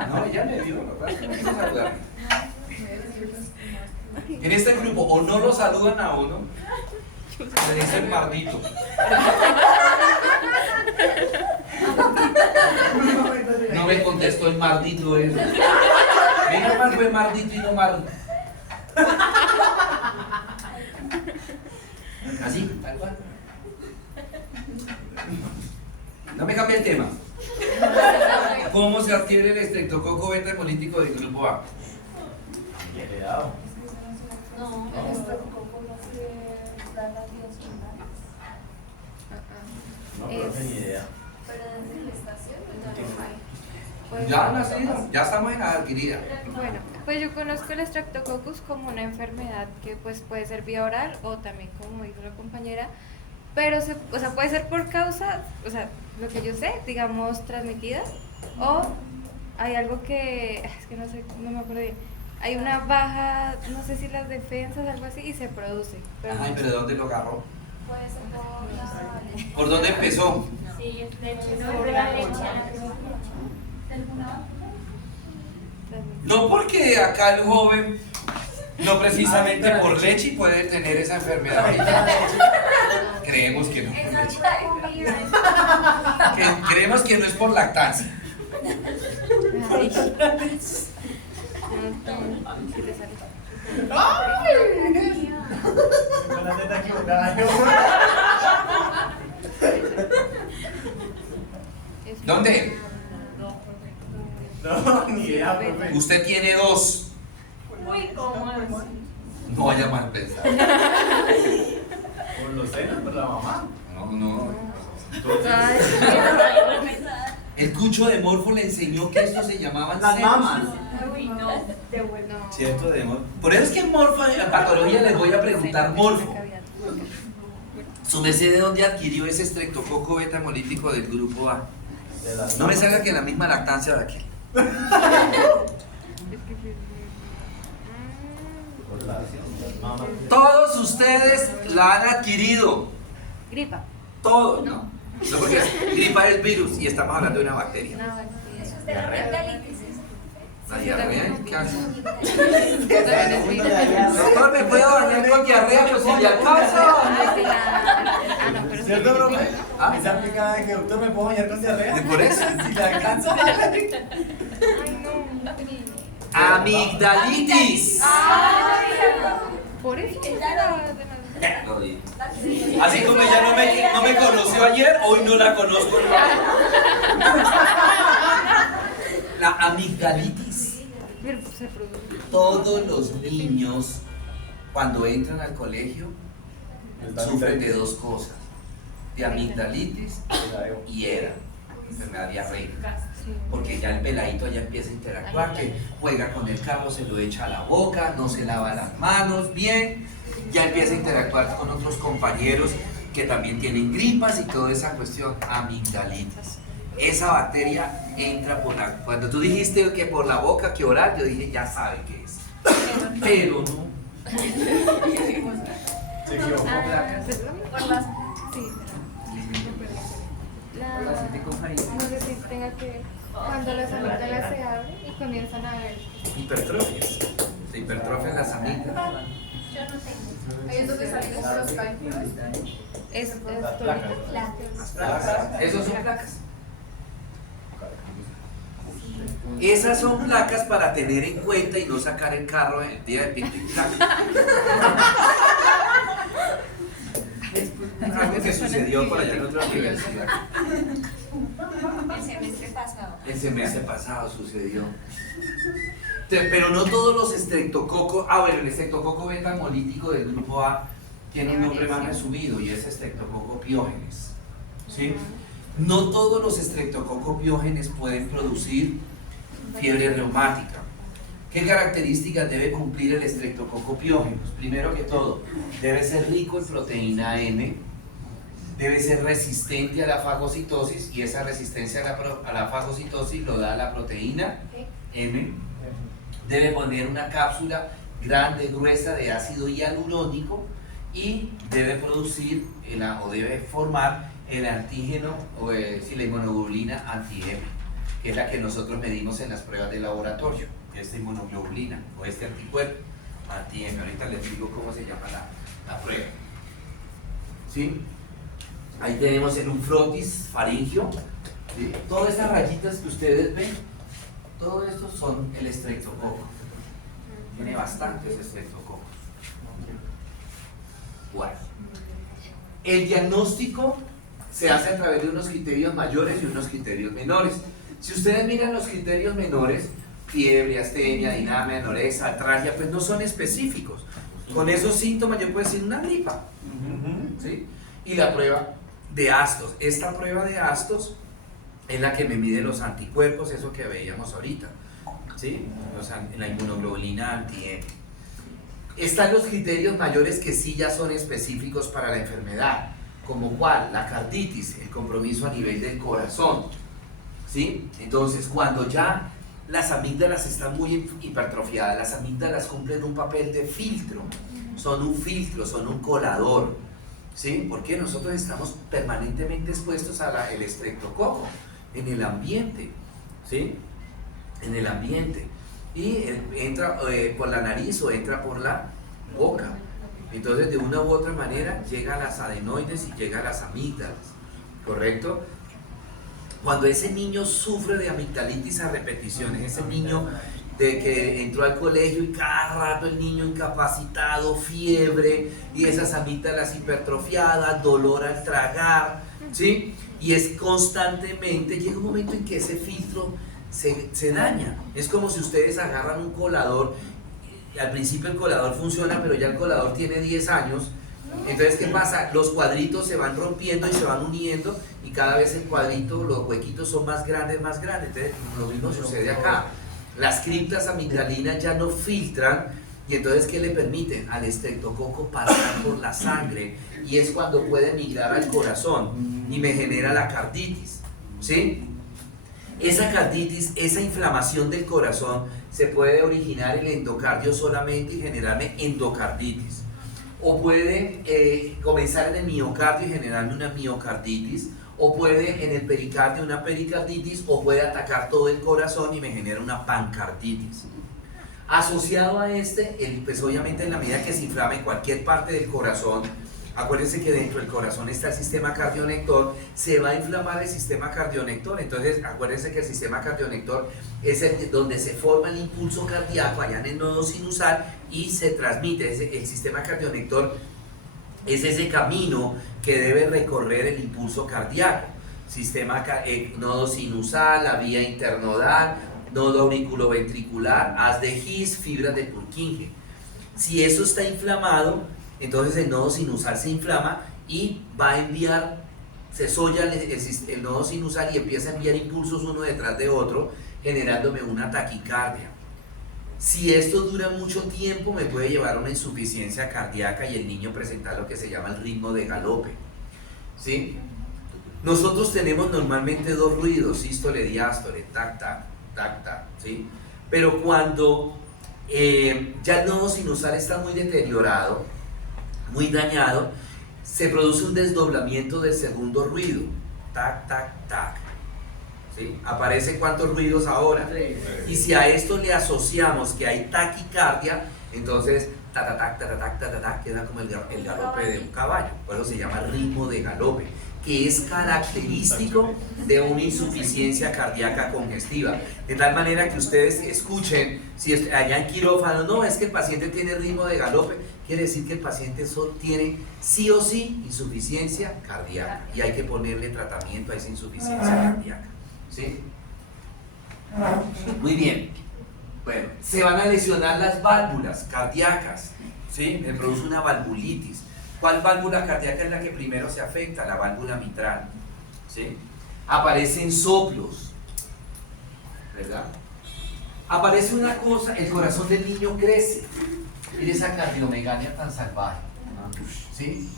No, ella me vio, lo que pasa es que no quiso saludarme. En este grupo, o no lo saludan a uno, le dicen mardito. No me contestó el mardito eso. Menos mal fue mardito y no mardo. Así, tal cual. No me cambie el tema. ¿Cómo se adquiere el estreptococo beta hemolítico del grupo A? Y heredado. No, el estreptococo no se da la No, profe, ni idea. pero desde la estación no hay. Pues, Ya nacido, ya estamos en la adquirida. bueno, pues yo conozco el Streptococcus como una enfermedad que pues puede ser vía oral o también, como dijo la compañera, pero o sea, puede ser por causa, o sea, lo que yo sé, digamos, transmitida, o hay algo que, es que no sé, no me acuerdo bien, hay una baja, no sé si las defensas, algo así, y se produce. Ay, pero ¿de dónde lo agarró? Puede ser por la ¿Por dónde empezó? Sí, es leche. Por la leche. No, porque acá el joven, no precisamente por leche, puede tener esa enfermedad. Creemos que no. Creemos que no es por lactancia. Ay. ¿Qué te sale? Con la neta equivocada. Es- ¿Dónde? No, ni idea, profe. Usted tiene dos. Uy, ¿cómo así? No vaya mal pensar. Por los senos, por la mamá. No. Ay, El cucho de Morfo le enseñó que esto se llamaban Las senos. mamas. Uy, no. De bueno. no. Cierto, de Morfo. Por eso es que en Morfo, en patología les voy a preguntar Morfo. ¿Su merced de dónde adquirió ese estreptococo beta hemolítico del grupo A? De las No me mamas. salga que la misma lactancia de aquí. Por las mamas. Todos ustedes la han adquirido. Gripa. Todos, ¿no? No, porque gripa es virus y estamos hablando de una bacteria. No, bacteria. Eso es de la amigdalitis. ¿La diarrea? ¿Qué hace? También es virus. Doctor, ¿me puedo bañar con diarrea? Pues si le alcanza. Ay, sí, ah, no, pero sí. ¿Cierto, profe? ¿Ah? Esa aplicada de que, doctor, ¿me puedo bañar con diarrea? ¿Por eso? Si le alcanza. Ay, no. Amigdalitis. Por eso. Lo digo. Así como ella no me conoció ayer, hoy no la conozco. La amigdalitis. Pero se produce. Todos los niños, cuando entran al colegio, sufren de dos cosas: de amigdalitis y ERA, enfermedad diarreica. Sí. Porque ya el peladito ya empieza a interactuar, que juega con el carro, se lo echa a la boca, no se lava las manos bien, ya empieza a interactuar con otros compañeros que también tienen gripas y toda esa cuestión, amigdalitis. Esa bacteria entra por la... Cuando tú dijiste que por la boca, que oral, yo dije, ya sabe qué es. Pero no. Se equivocó. Ah, ¿es lo mismo? Por las. Sí. Hola, siete con cariño. No sé si tenga que ver cuando las amígdalas se abren y comienzan a ver. Hipertrofias. Se hipertrofian las amígdalas. Yo no tengo. Ahí es donde salen los cálculos. Es Las placas. Esos son placas. Esas son placas para tener en cuenta y no sacar el carro en el día de pico y placa. Algo que sucedió por allá en otra universidad. El semestre El semestre pasado sucedió. Pero no todos los estreptococos. Bueno, el estreptococo beta hemolítico del grupo A tiene un nombre más resumido y es estreptococo piógenes. ¿Sí? No todos los estreptococos piógenes pueden producir fiebre reumática. ¿Qué características debe cumplir el estreptococo piógenes? Primero que todo, debe ser rico en proteína M, debe ser resistente a la fagocitosis y esa resistencia a la fagocitosis lo da la proteína M. Debe poner una cápsula grande, gruesa de ácido hialurónico y debe producir o debe formar el antígeno o la inmunoglobulina anti-M, que es la que nosotros medimos en las pruebas de laboratorio, esta inmunoglobulina o este anticuerpo anti-M. Ahorita les digo cómo se llama la prueba. ¿Sí? Ahí tenemos en un frotis faringio, ¿sí? Todas estas rayitas que ustedes ven, todo esto son el estreptococo. Tiene bastantes estreptococos. Bueno, el diagnóstico se hace a través de unos criterios mayores y unos criterios menores. Si ustedes miran los criterios menores, fiebre, astenia, dinamia, anorexia, atralgia, pues no son específicos. Con esos síntomas yo puedo decir una gripa. ¿Sí? Y la prueba de Astos. Esta prueba de Astos es la que me mide los anticuerpos, eso que veíamos ahorita, ¿sí? La inmunoglobulina anti-M. Están los criterios mayores que sí ya son específicos para la enfermedad, como cuál, la carditis, el compromiso a nivel del corazón, ¿sí? Entonces, cuando ya las amígdalas están muy hipertrofiadas, las amígdalas cumplen un papel de filtro, son un colador, ¿sí? Porque nosotros estamos permanentemente expuestos al estreptococo en el ambiente, ¿sí? En el ambiente. Y entra por la nariz o entra por la boca. Entonces, de una u otra manera, llega a las adenoides y llega a las amígdalas, ¿correcto? Cuando ese niño sufre de amigdalitis a repeticiones, ese niño de que entró al colegio y cada rato el niño incapacitado, fiebre y esas amígdalas hipertrofiadas, dolor al tragar, ¿sí? Y es constantemente, llega un momento en que ese filtro se daña. Es como si ustedes agarran un colador, al principio el colador funciona, pero ya el colador tiene 10 años. Entonces, ¿qué pasa? Los cuadritos se van rompiendo y se van uniendo y cada vez el cuadrito, los huequitos son más grandes, más grandes. Entonces, lo mismo sucede acá. Las criptas amigdalinas ya no filtran y entonces, ¿qué le permiten? Al estreptococo pasar por la sangre y es cuando puede migrar al corazón y me genera la carditis, ¿sí? Esa carditis, esa inflamación del corazón se puede originar en el endocardio solamente y generarme endocarditis. O puede comenzar en el miocardio y generarme una miocarditis, o puede en el pericardio una pericarditis, o puede atacar todo el corazón y me genera una pancarditis. Asociado a pues obviamente en la medida que se inflame cualquier parte del corazón, acuérdense que dentro del corazón está el sistema cardionector, se va a inflamar el sistema cardionector. Entonces acuérdense que el sistema cardionector es donde se forma el impulso cardíaco allá en el nodo sinusal y se transmite. El sistema cardionector es ese camino que debe recorrer el impulso cardíaco. Nodo sinusal, la vía internodal, nodo auriculoventricular, haz de His, fibras de Purkinje. Si eso está inflamado, entonces el nodo sinusal se inflama y va a enviar, se solla el nodo sinusal y empieza a enviar impulsos uno detrás de otro, generándome una taquicardia. Si esto dura mucho tiempo, me puede llevar a una insuficiencia cardíaca y el niño presentar lo que se llama el ritmo de galope, ¿sí? Nosotros tenemos normalmente dos ruidos, sístole, diástole, tac, tac, tac, tac, ¿sí? Pero cuando ya el nodo sinusal está muy deteriorado, muy dañado, se produce un desdoblamiento del segundo ruido, tac, tac, tac, ¿sí? Aparecen cuántos ruidos ahora, y si a esto le asociamos que hay taquicardia, entonces ta ta tac, ta ta tac, ta ta tac, queda como el galope de un caballo. Por eso se llama ritmo de galope, que es característico de una insuficiencia cardíaca congestiva, de tal manera que ustedes escuchen, si allá en quirófano, no, es que el paciente tiene ritmo de galope, quiere decir que el paciente tiene sí o sí insuficiencia cardíaca y hay que ponerle tratamiento a esa insuficiencia cardíaca, ¿sí? Muy bien. Bueno, se van a lesionar las válvulas cardíacas, ¿sí? Me produce una valvulitis. ¿Cuál válvula cardíaca es la que primero se afecta? La válvula mitral, ¿sí? Aparecen soplos, ¿verdad? Aparece una cosa, el corazón del niño crece. Mire esa cardiomegalia tan salvaje, ¿sí?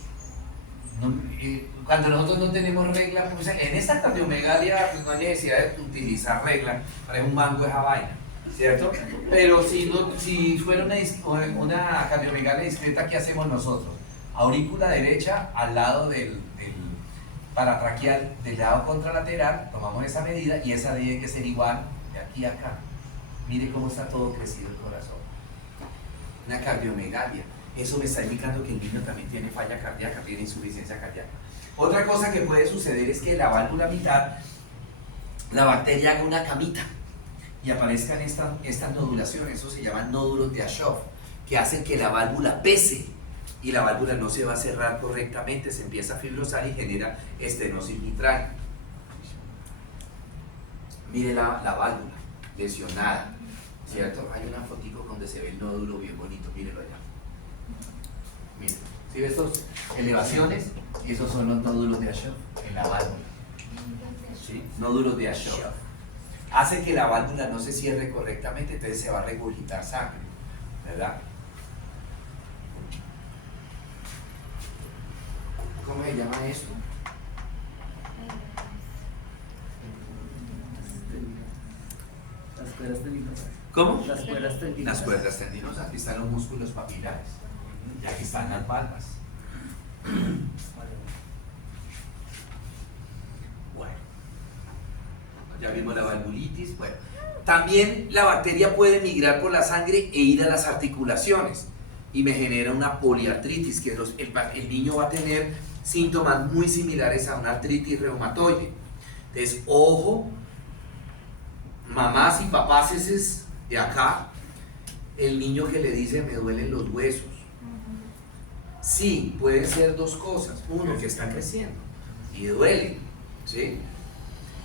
Cuando nosotros no tenemos regla, pues en esta cardiomegalia pues no hay necesidad de utilizar regla, para un mango esa vaina, ¿cierto? Pero si fuera una cardiomegalia discreta, ¿qué hacemos nosotros? Aurícula derecha al lado del paratraqueal, del lado contralateral, tomamos esa medida y esa tiene que ser igual de aquí a acá. Mire cómo está todo crecido el corazón. Una cardiomegalia. Eso me está indicando que el niño también tiene falla cardíaca, tiene insuficiencia cardíaca. Otra cosa que puede suceder es que la válvula mitad, la bacteria haga una camita y aparezcan estas nodulaciones. Eso se llaman nódulos de Aschoff, que hacen que la válvula pese y la válvula no se va a cerrar correctamente, se empieza a fibrosar y genera estenosis mitral. Mire la válvula lesionada, ¿cierto? Hay una fotico donde se ve el nódulo bien bonito, mírelo allá. Miren, ¿sí ves estas elevaciones? Esos son los nódulos de Aschoff en la válvula. ¿Sí? Nódulos de Aschoff. Hace que la válvula no se cierre correctamente, entonces se va a regurgitar sangre, ¿verdad? ¿Cómo se llama esto? Las cuerdas tendinosas. ¿Cómo? Las cuerdas tendinosas. Las cuerdas tendinosas, aquí están los músculos papilares y aquí están las valvas. Bueno, ya vimos la valvulitis. Bueno, también la bacteria puede migrar por la sangre e ir a las articulaciones y me genera una poliartritis, que el niño va a tener síntomas muy similares a una artritis reumatoide. Entonces, ojo, mamás y papás de acá, el niño que le dice me duelen los huesos. Sí, pueden ser dos cosas. Uno, que están creciendo y duelen, ¿sí?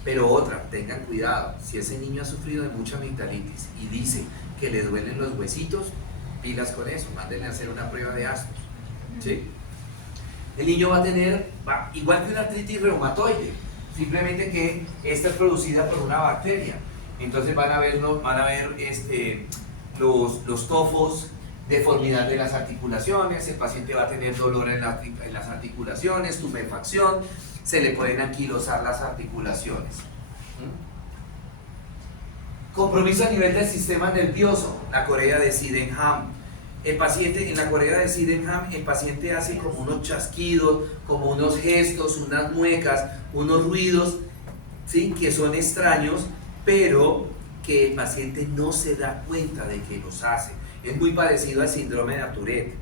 Pero otra, tengan cuidado, si ese niño ha sufrido de mucha amigdalitis y dice que le duelen los huesitos, pilas con eso, mándenle a hacer una prueba de astos, ¿sí? El niño va a tener, igual que una artritis reumatoide, simplemente que esta es producida por una bacteria. Entonces van a ver los tofos, deformidad de las articulaciones, el paciente va a tener dolor en las articulaciones, tumefacción, se le pueden anquilosar las articulaciones. Compromiso a nivel del sistema nervioso, la corea de Sydenham. El paciente, en la corea de Sydenham, el paciente hace como unos chasquidos, como unos gestos, unas muecas, unos ruidos, ¿sí? Que son extraños, pero que el paciente no se da cuenta de que los hace. Es muy parecido al síndrome de Tourette,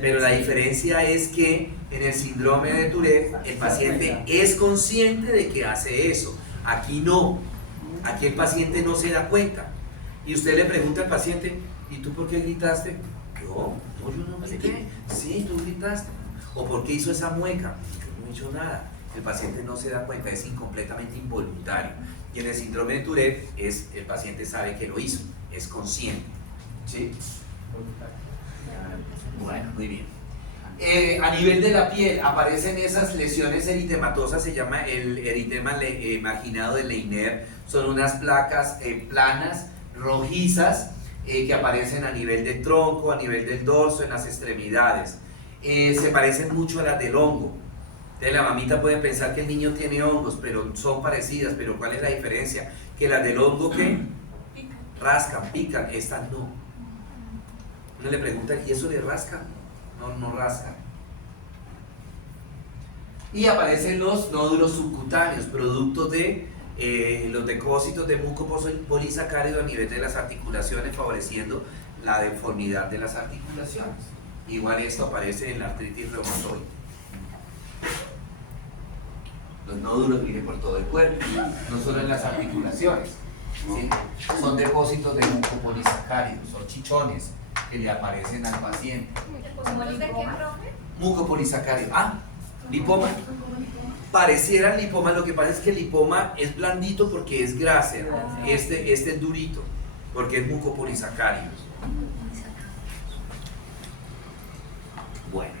pero la diferencia es que en el síndrome de Tourette el paciente es consciente de que hace eso. Aquí no, aquí el paciente no se da cuenta. Y usted le pregunta al paciente, ¿y tú por qué gritaste? Yo no grité. Sí, tú gritaste. ¿O por qué hizo esa mueca? Yo no he hecho nada. El paciente no se da cuenta, es completamente involuntario. Y en el síndrome de Tourette el paciente sabe que lo hizo, es consciente. ¿Sí? Bueno, muy bien. A nivel de la piel aparecen esas lesiones eritematosas, se llama el eritema marginado de Leiner. Son unas placas planas, rojizas, que aparecen a nivel del tronco, a nivel del dorso, en las extremidades. Se parecen mucho a las del hongo. Entonces la mamita puede pensar que el niño tiene hongos, pero son parecidas. Pero ¿cuál es la diferencia? Que las del hongo que rascan, pican, estas no. Uno le pregunta, ¿y eso le rasca? No rascan. Y aparecen los nódulos subcutáneos, producto de los depósitos de mucopolisacárido a nivel de las articulaciones, favoreciendo la deformidad de las articulaciones. Igual esto aparece en la artritis reumatoide. Los nódulos vienen por todo el cuerpo, no solo en las articulaciones, ¿sí? Son depósitos de mucopolisacáridos, son chichones que le aparecen al paciente. ¿Cómo los de qué, profe? Mucopolisacárido. Lipoma. pareciera lipoma, lo que pasa es que el lipoma es blandito porque es grasa, este es durito, porque es mucopolisacáridos. Bueno,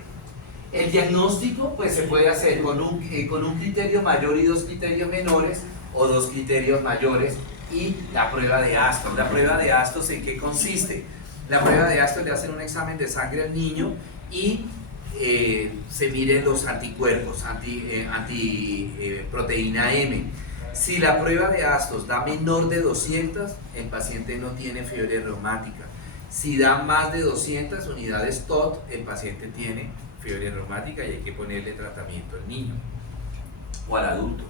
el diagnóstico pues se puede hacer con un criterio mayor y 2 criterios menores, o 2 criterios mayores y la prueba de Aston. La prueba de Aston, ¿en qué consiste? La prueba de Aston le hacen un examen de sangre al niño y se miren los anticuerpos, proteína M. Si la prueba de Aston da menor de 200, el paciente no tiene fiebre reumática. Si da más de 200 unidades TOT, el paciente tiene fiebre reumática y hay que ponerle tratamiento al niño o al adulto.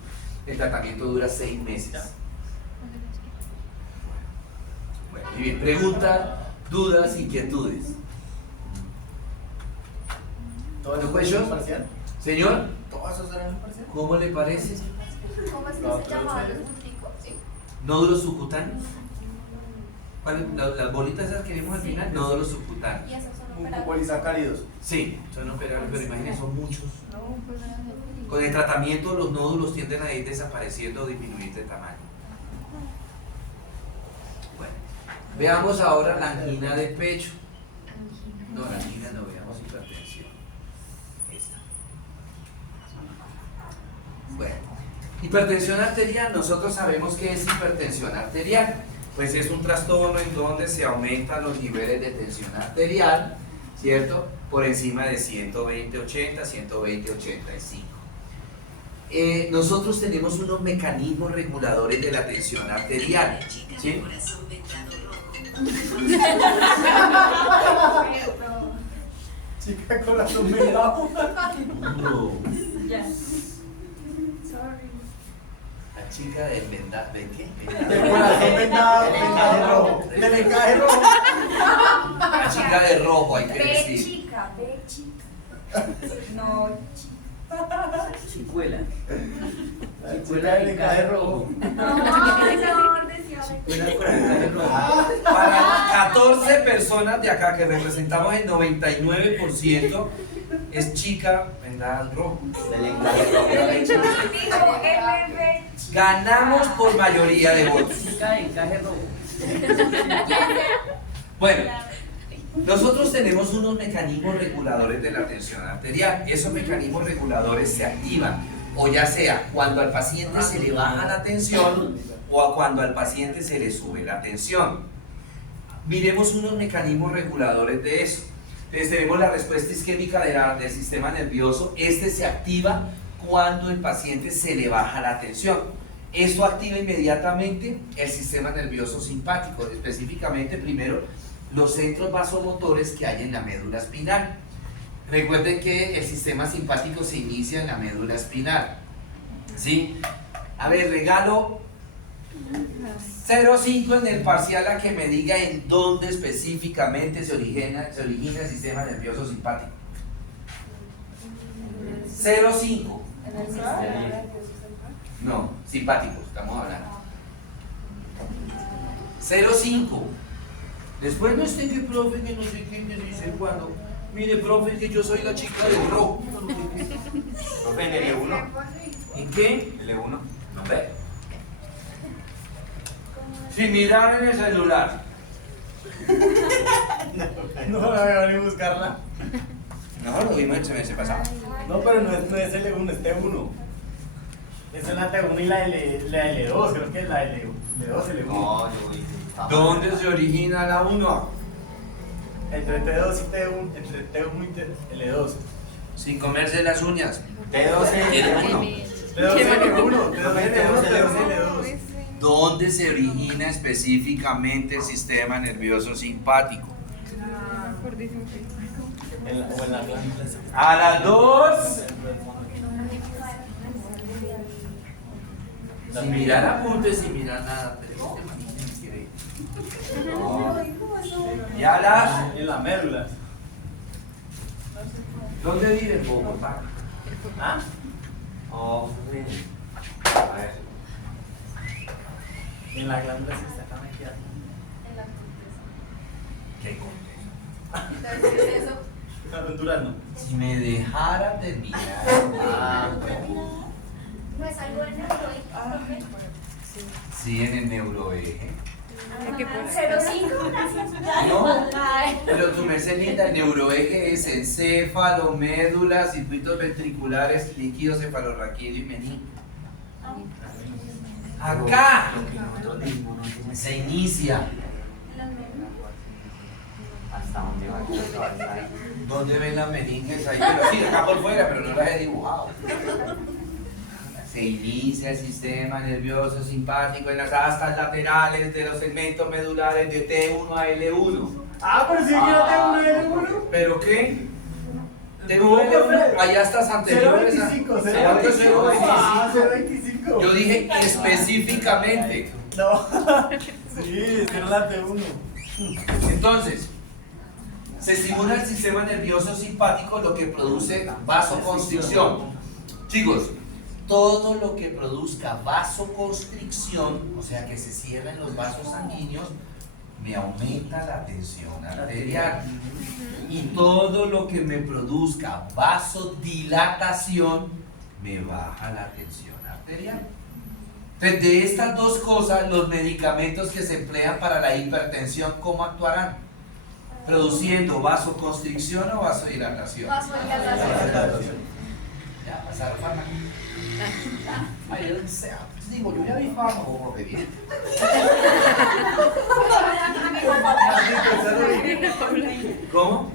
El tratamiento dura 6 meses. Bueno, muy bien. Preguntas, dudas, inquietudes. ¿Todo eso ¿No fue es yo? parcial? Señor, ¿Todo eso será en parcial? ¿cómo le parece? ¿Cómo es que No, se pero llamaban chévere. los punticos? Sí. Nódulos subcutáneos. Las bolitas esas que vimos al final, nódulos subcutáneos. Y esos son operables. Mucopolisacáridos. Sí, son operables, pero imagínense, son muchos. No, pues nada. Con el tratamiento los nódulos tienden a ir desapareciendo o disminuir de tamaño. Bueno, veamos ahora la angina de pecho. No, la angina no, veamos hipertensión. Esta. Bueno, hipertensión arterial, nosotros sabemos que es hipertensión arterial. Pues es un trastorno en donde se aumentan los niveles de tensión arterial, ¿cierto? Por encima de 120-80, 120-85. Nosotros tenemos unos mecanismos reguladores de la tensión arterial, ¿sí? Chica, corazón vendado. No. Ya. Sorry. La chica del vendado, ¿de qué? El corazón vendado. Del encaje rojo. Del encaje rojo. La chica de rojo, hay que Ve decir. chica, ve chica. No, chica. Chicuela. La chica del encaje rojo. No, no, decía. Chicuela con encaje rojo. Para 14 personas de acá que representamos el 99% es chica vendada rojo. Del encaje rojo. Dijo MB. Ganamos por mayoría de votos. Chica de encaje rojo. Bueno, nosotros tenemos unos mecanismos reguladores de la tensión arterial. Esos mecanismos reguladores se activan o ya sea cuando al paciente se le baja la tensión o cuando al paciente se le sube la tensión. Miremos unos mecanismos reguladores de eso. Entonces tenemos la respuesta isquémica del sistema nervioso. Este se activa cuando el paciente se le baja la tensión. Esto activa inmediatamente el sistema nervioso simpático, específicamente primero los centros vasomotores que hay en la médula espinal. Recuerden que el sistema simpático se inicia en la médula espinal. ¿Sí? A ver, regalo 0,5 en el parcial a que me diga en dónde específicamente se origina el sistema nervioso simpático. 0,5. No, simpático, estamos hablando. 0,5. Después no esté que profe, que no sé qué, que dice cuando. Mire, profe, que yo soy la chica del rojo. Profe, en L1. ¿En qué? L1. No ve. Sin mirar en el celular. No me voy a venir a buscarla. No, lo vimos el semestre pasado. No, pero no es L1, es T1. Esa es la T1 y la L2, creo que es la L2, L1. No, yo vi. ¿Dónde se origina la 1? Entre T2 y T1, entre T1 y L2. Sin comerse las uñas. T2 Tiene L1. uno. T2 L1, T2 L1, T2 L2. ¿Dónde se origina específicamente el sistema nervioso simpático? O en la glándula. A las 2. Sin mirar apuntes, sin mirar nada. Pero este manito me quiere. Y a las. En la médula. ¿Dónde vive en Bogotá? ¿Ah? Oh, bueno. A ver. En la glándula sí está acá metida. ¿Qué contexto? Entonces, eso. La aventura no. Si me dejara terminar. Ah, bueno. ¿No es algo en neuroeje? Ay, Sí, en el neuroeje. Aquí por acá. 0,5, gracias. No, Ay. pero tu merced linda, el neuroeje es encéfalo, médula, circuitos ventriculares, líquido cefalorraquídeo y meninge. Acá Lo que nosotros mismos no tenemos. se inicia. ¿Hasta dónde va el ¿Dónde ven las meninges ahí? Pero sí, acá por fuera, pero no las he dibujado. Se inicia el sistema nervioso simpático en las astas laterales de los segmentos medulares de T1 a L1. Ah, pero si yo tengo un L1. ¿Pero qué? T1 No, a L1, hay astas anteriores. 0.25, 0.25. Ah, 0.25. Yo dije específicamente. No. Sí, es la T1. Entonces, se estimula el sistema nervioso simpático, lo que produce vasoconstricción. Chicos, todo lo que produzca vasoconstricción, o sea que se cierren los vasos sanguíneos, me aumenta la tensión arterial. Y todo lo que me produzca vasodilatación, me baja la tensión arterial. Entonces, de estas dos cosas, los medicamentos que se emplean para la hipertensión, ¿cómo actuarán? Produciendo vasoconstricción o vasodilatación. Ya, pasar fármaco. Ay, o sea, digo, yo ya vi fármaco, porque bien. ¿Cómo?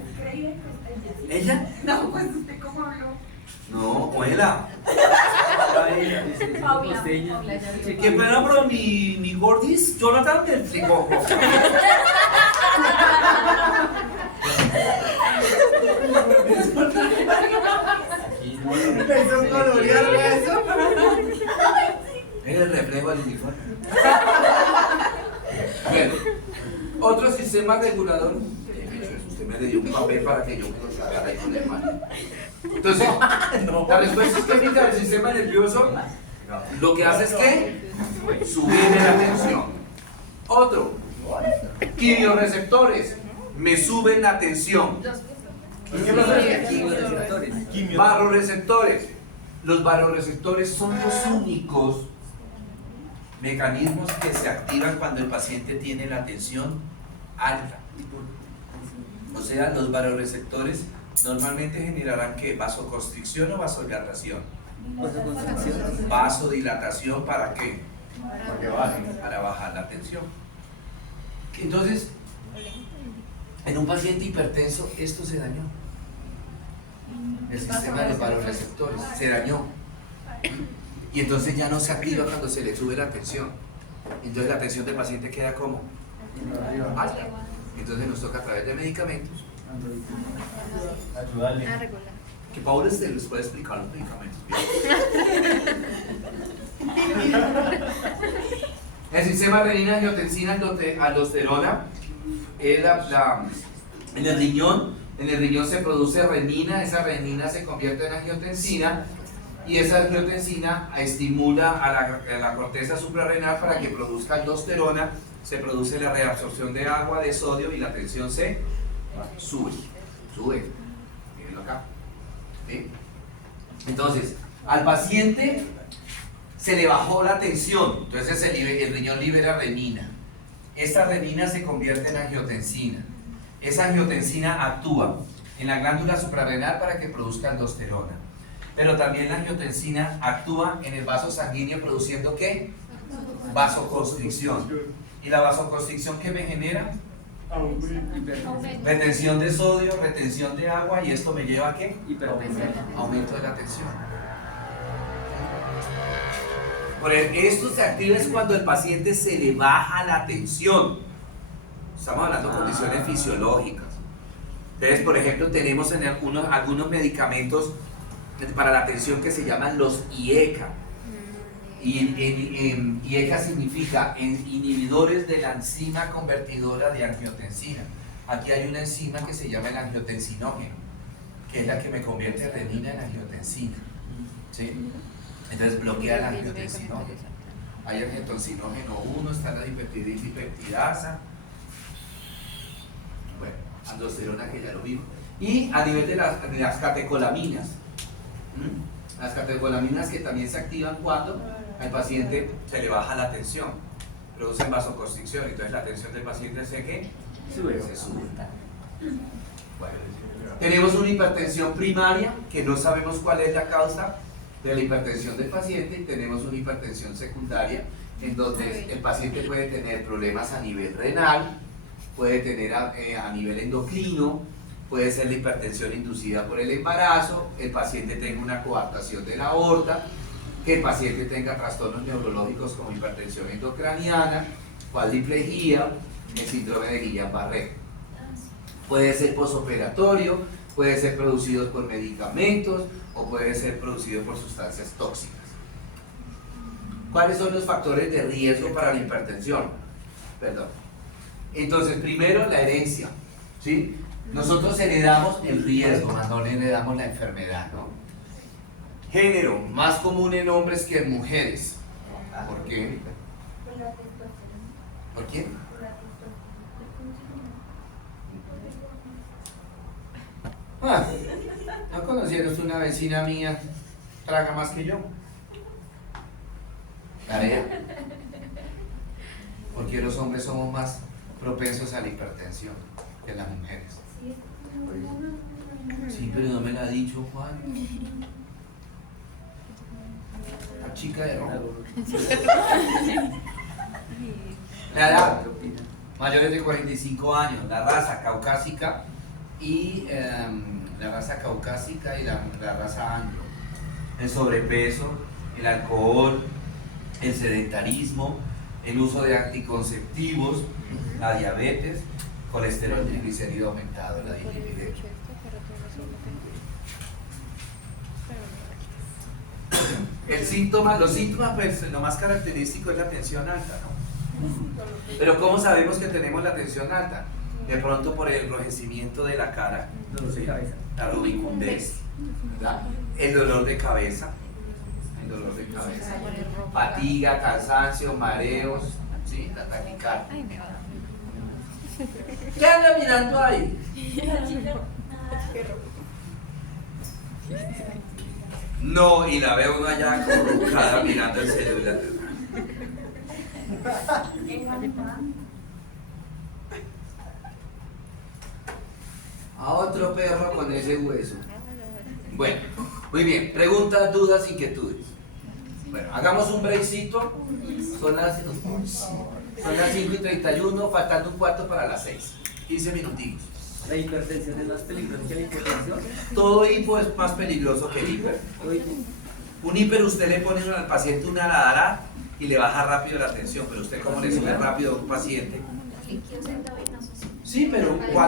¿Ella? No, pues usted cómo habló. No, Oela. Paula. ¿Qué pena, pero mi gordis, Jonathan del frigojo. Me hizo colorear eso. Es el reflejo del uniforme. Bueno, otro sistema regulador. Usted me le dio un papel para que yo cruzara ahí con el mal. Entonces, la respuesta isquémica del sistema nervioso lo que hace es que subir la tensión. Otro, quimioreceptores, me suben la tensión. ¿Qué pasa? Barroreceptores. Los barroreceptores son los únicos mecanismos que se activan cuando el paciente tiene la tensión alta. O sea, los barroreceptores normalmente generarán ¿qué? Vasoconstricción o vasodilatación. Vasodilatación, ¿para qué? Para que baje. Para bajar la tensión. Entonces, en un paciente hipertenso esto se dañó. El sistema de los barroreceptores se dañó. Y entonces ya no se activa cuando se le sube la tensión. Entonces la tensión del paciente queda como alta. Entonces nos toca a través de medicamentos. Ayudarle. Regular. Que Paula se les puede explicar los medicamentos. El sistema renina-angiotensina aldosterona es en el riñón se produce renina, esa renina se convierte en angiotensina y esa angiotensina estimula a la corteza suprarrenal para que produzca aldosterona, se produce la reabsorción de agua, de sodio y la tensión se sube, mírenlo acá. ¿Sí? Entonces, al paciente se le bajó la tensión, entonces el riñón libera renina. Esta renina se convierte en angiotensina. Esa angiotensina actúa en la glándula suprarrenal para que produzca aldosterona. Pero también la angiotensina actúa en el vaso sanguíneo produciendo ¿qué? Vasoconstricción. ¿Y la vasoconstricción qué me genera? Retención de sodio, retención de agua y esto me lleva a ¿qué? Aumento de la tensión. Por esto se activa es cuando el paciente se le baja la tensión. Estamos hablando de condiciones fisiológicas. Entonces, por ejemplo, tenemos en algunos medicamentos para la tensión que se llaman los IECA. Y IECA significa inhibidores de la enzima convertidora de angiotensina. Aquí hay una enzima que se llama el angiotensinógeno, que es la que me convierte renina en angiotensina. ¿Sí? Entonces bloquea el angiotensinógeno. Hay angiotensinógeno 1, está la dipeptidasa. Bueno, aldosterona que ya lo vimos. Y a nivel de las catecolaminas. Las catecolaminas que también se activan cuando al paciente se le baja la tensión, producen vasoconstricción, entonces la tensión del paciente se sube. Bueno, tenemos una hipertensión primaria que no sabemos cuál es la causa de la hipertensión del paciente, y tenemos una hipertensión secundaria en donde el paciente puede tener problemas a nivel renal, puede tener a nivel endocrino, puede ser la hipertensión inducida por el embarazo, el paciente tenga una coartación de la aorta, que el paciente tenga trastornos neurológicos como hipertensión endocraniana, cuadriplejía, el síndrome de Guillain-Barré. Puede ser posoperatorio, puede ser producido por medicamentos o puede ser producido por sustancias tóxicas. ¿Cuáles son los factores de riesgo para la hipertensión? Perdón. Entonces, primero la herencia, ¿sí? Nosotros heredamos el riesgo, más no le heredamos la enfermedad, ¿no? Género, más común en hombres que en mujeres. ¿Por qué? ¿Por qué? Ah, ¿no conocieron una vecina mía? Traga más que yo. ¿Tarea? Porque los hombres somos más propensos a la hipertensión que las mujeres. Sí, pero no me la ha dicho Juan. La chica de rojo. La edad, mayores de 45 años, la raza caucásica y la raza anglo. El sobrepeso, el alcohol, el sedentarismo, el uso de anticonceptivos, la diabetes, colesterol triglicérido aumentado, la dislipidemia. Los síntomas, pues lo más característico es la tensión alta, ¿no? Pero ¿cómo sabemos que tenemos la tensión alta? De pronto por el enrojecimiento de la cara, la rubicundez, ¿verdad? El dolor de cabeza, fatiga, cansancio, mareos, ¿sí? La taquicardia. Ay, me va. ¿Qué anda mirando ahí? No, y la veo uno allá acurrucada mirando el celular. A otro perro con ese hueso. Bueno, muy bien. Preguntas, dudas, inquietudes. Bueno, hagamos un breakcito. Son las 5:31, faltando un cuarto para las 6. 15 minuticos. ¿La hipertensión es más peligrosa que la hipertensión? Todo hipo es más peligroso que el hiper. Un hiper usted le pone al paciente una ladara y le baja rápido la tensión, pero usted como le sube rápido a un paciente. Sí, pero cuando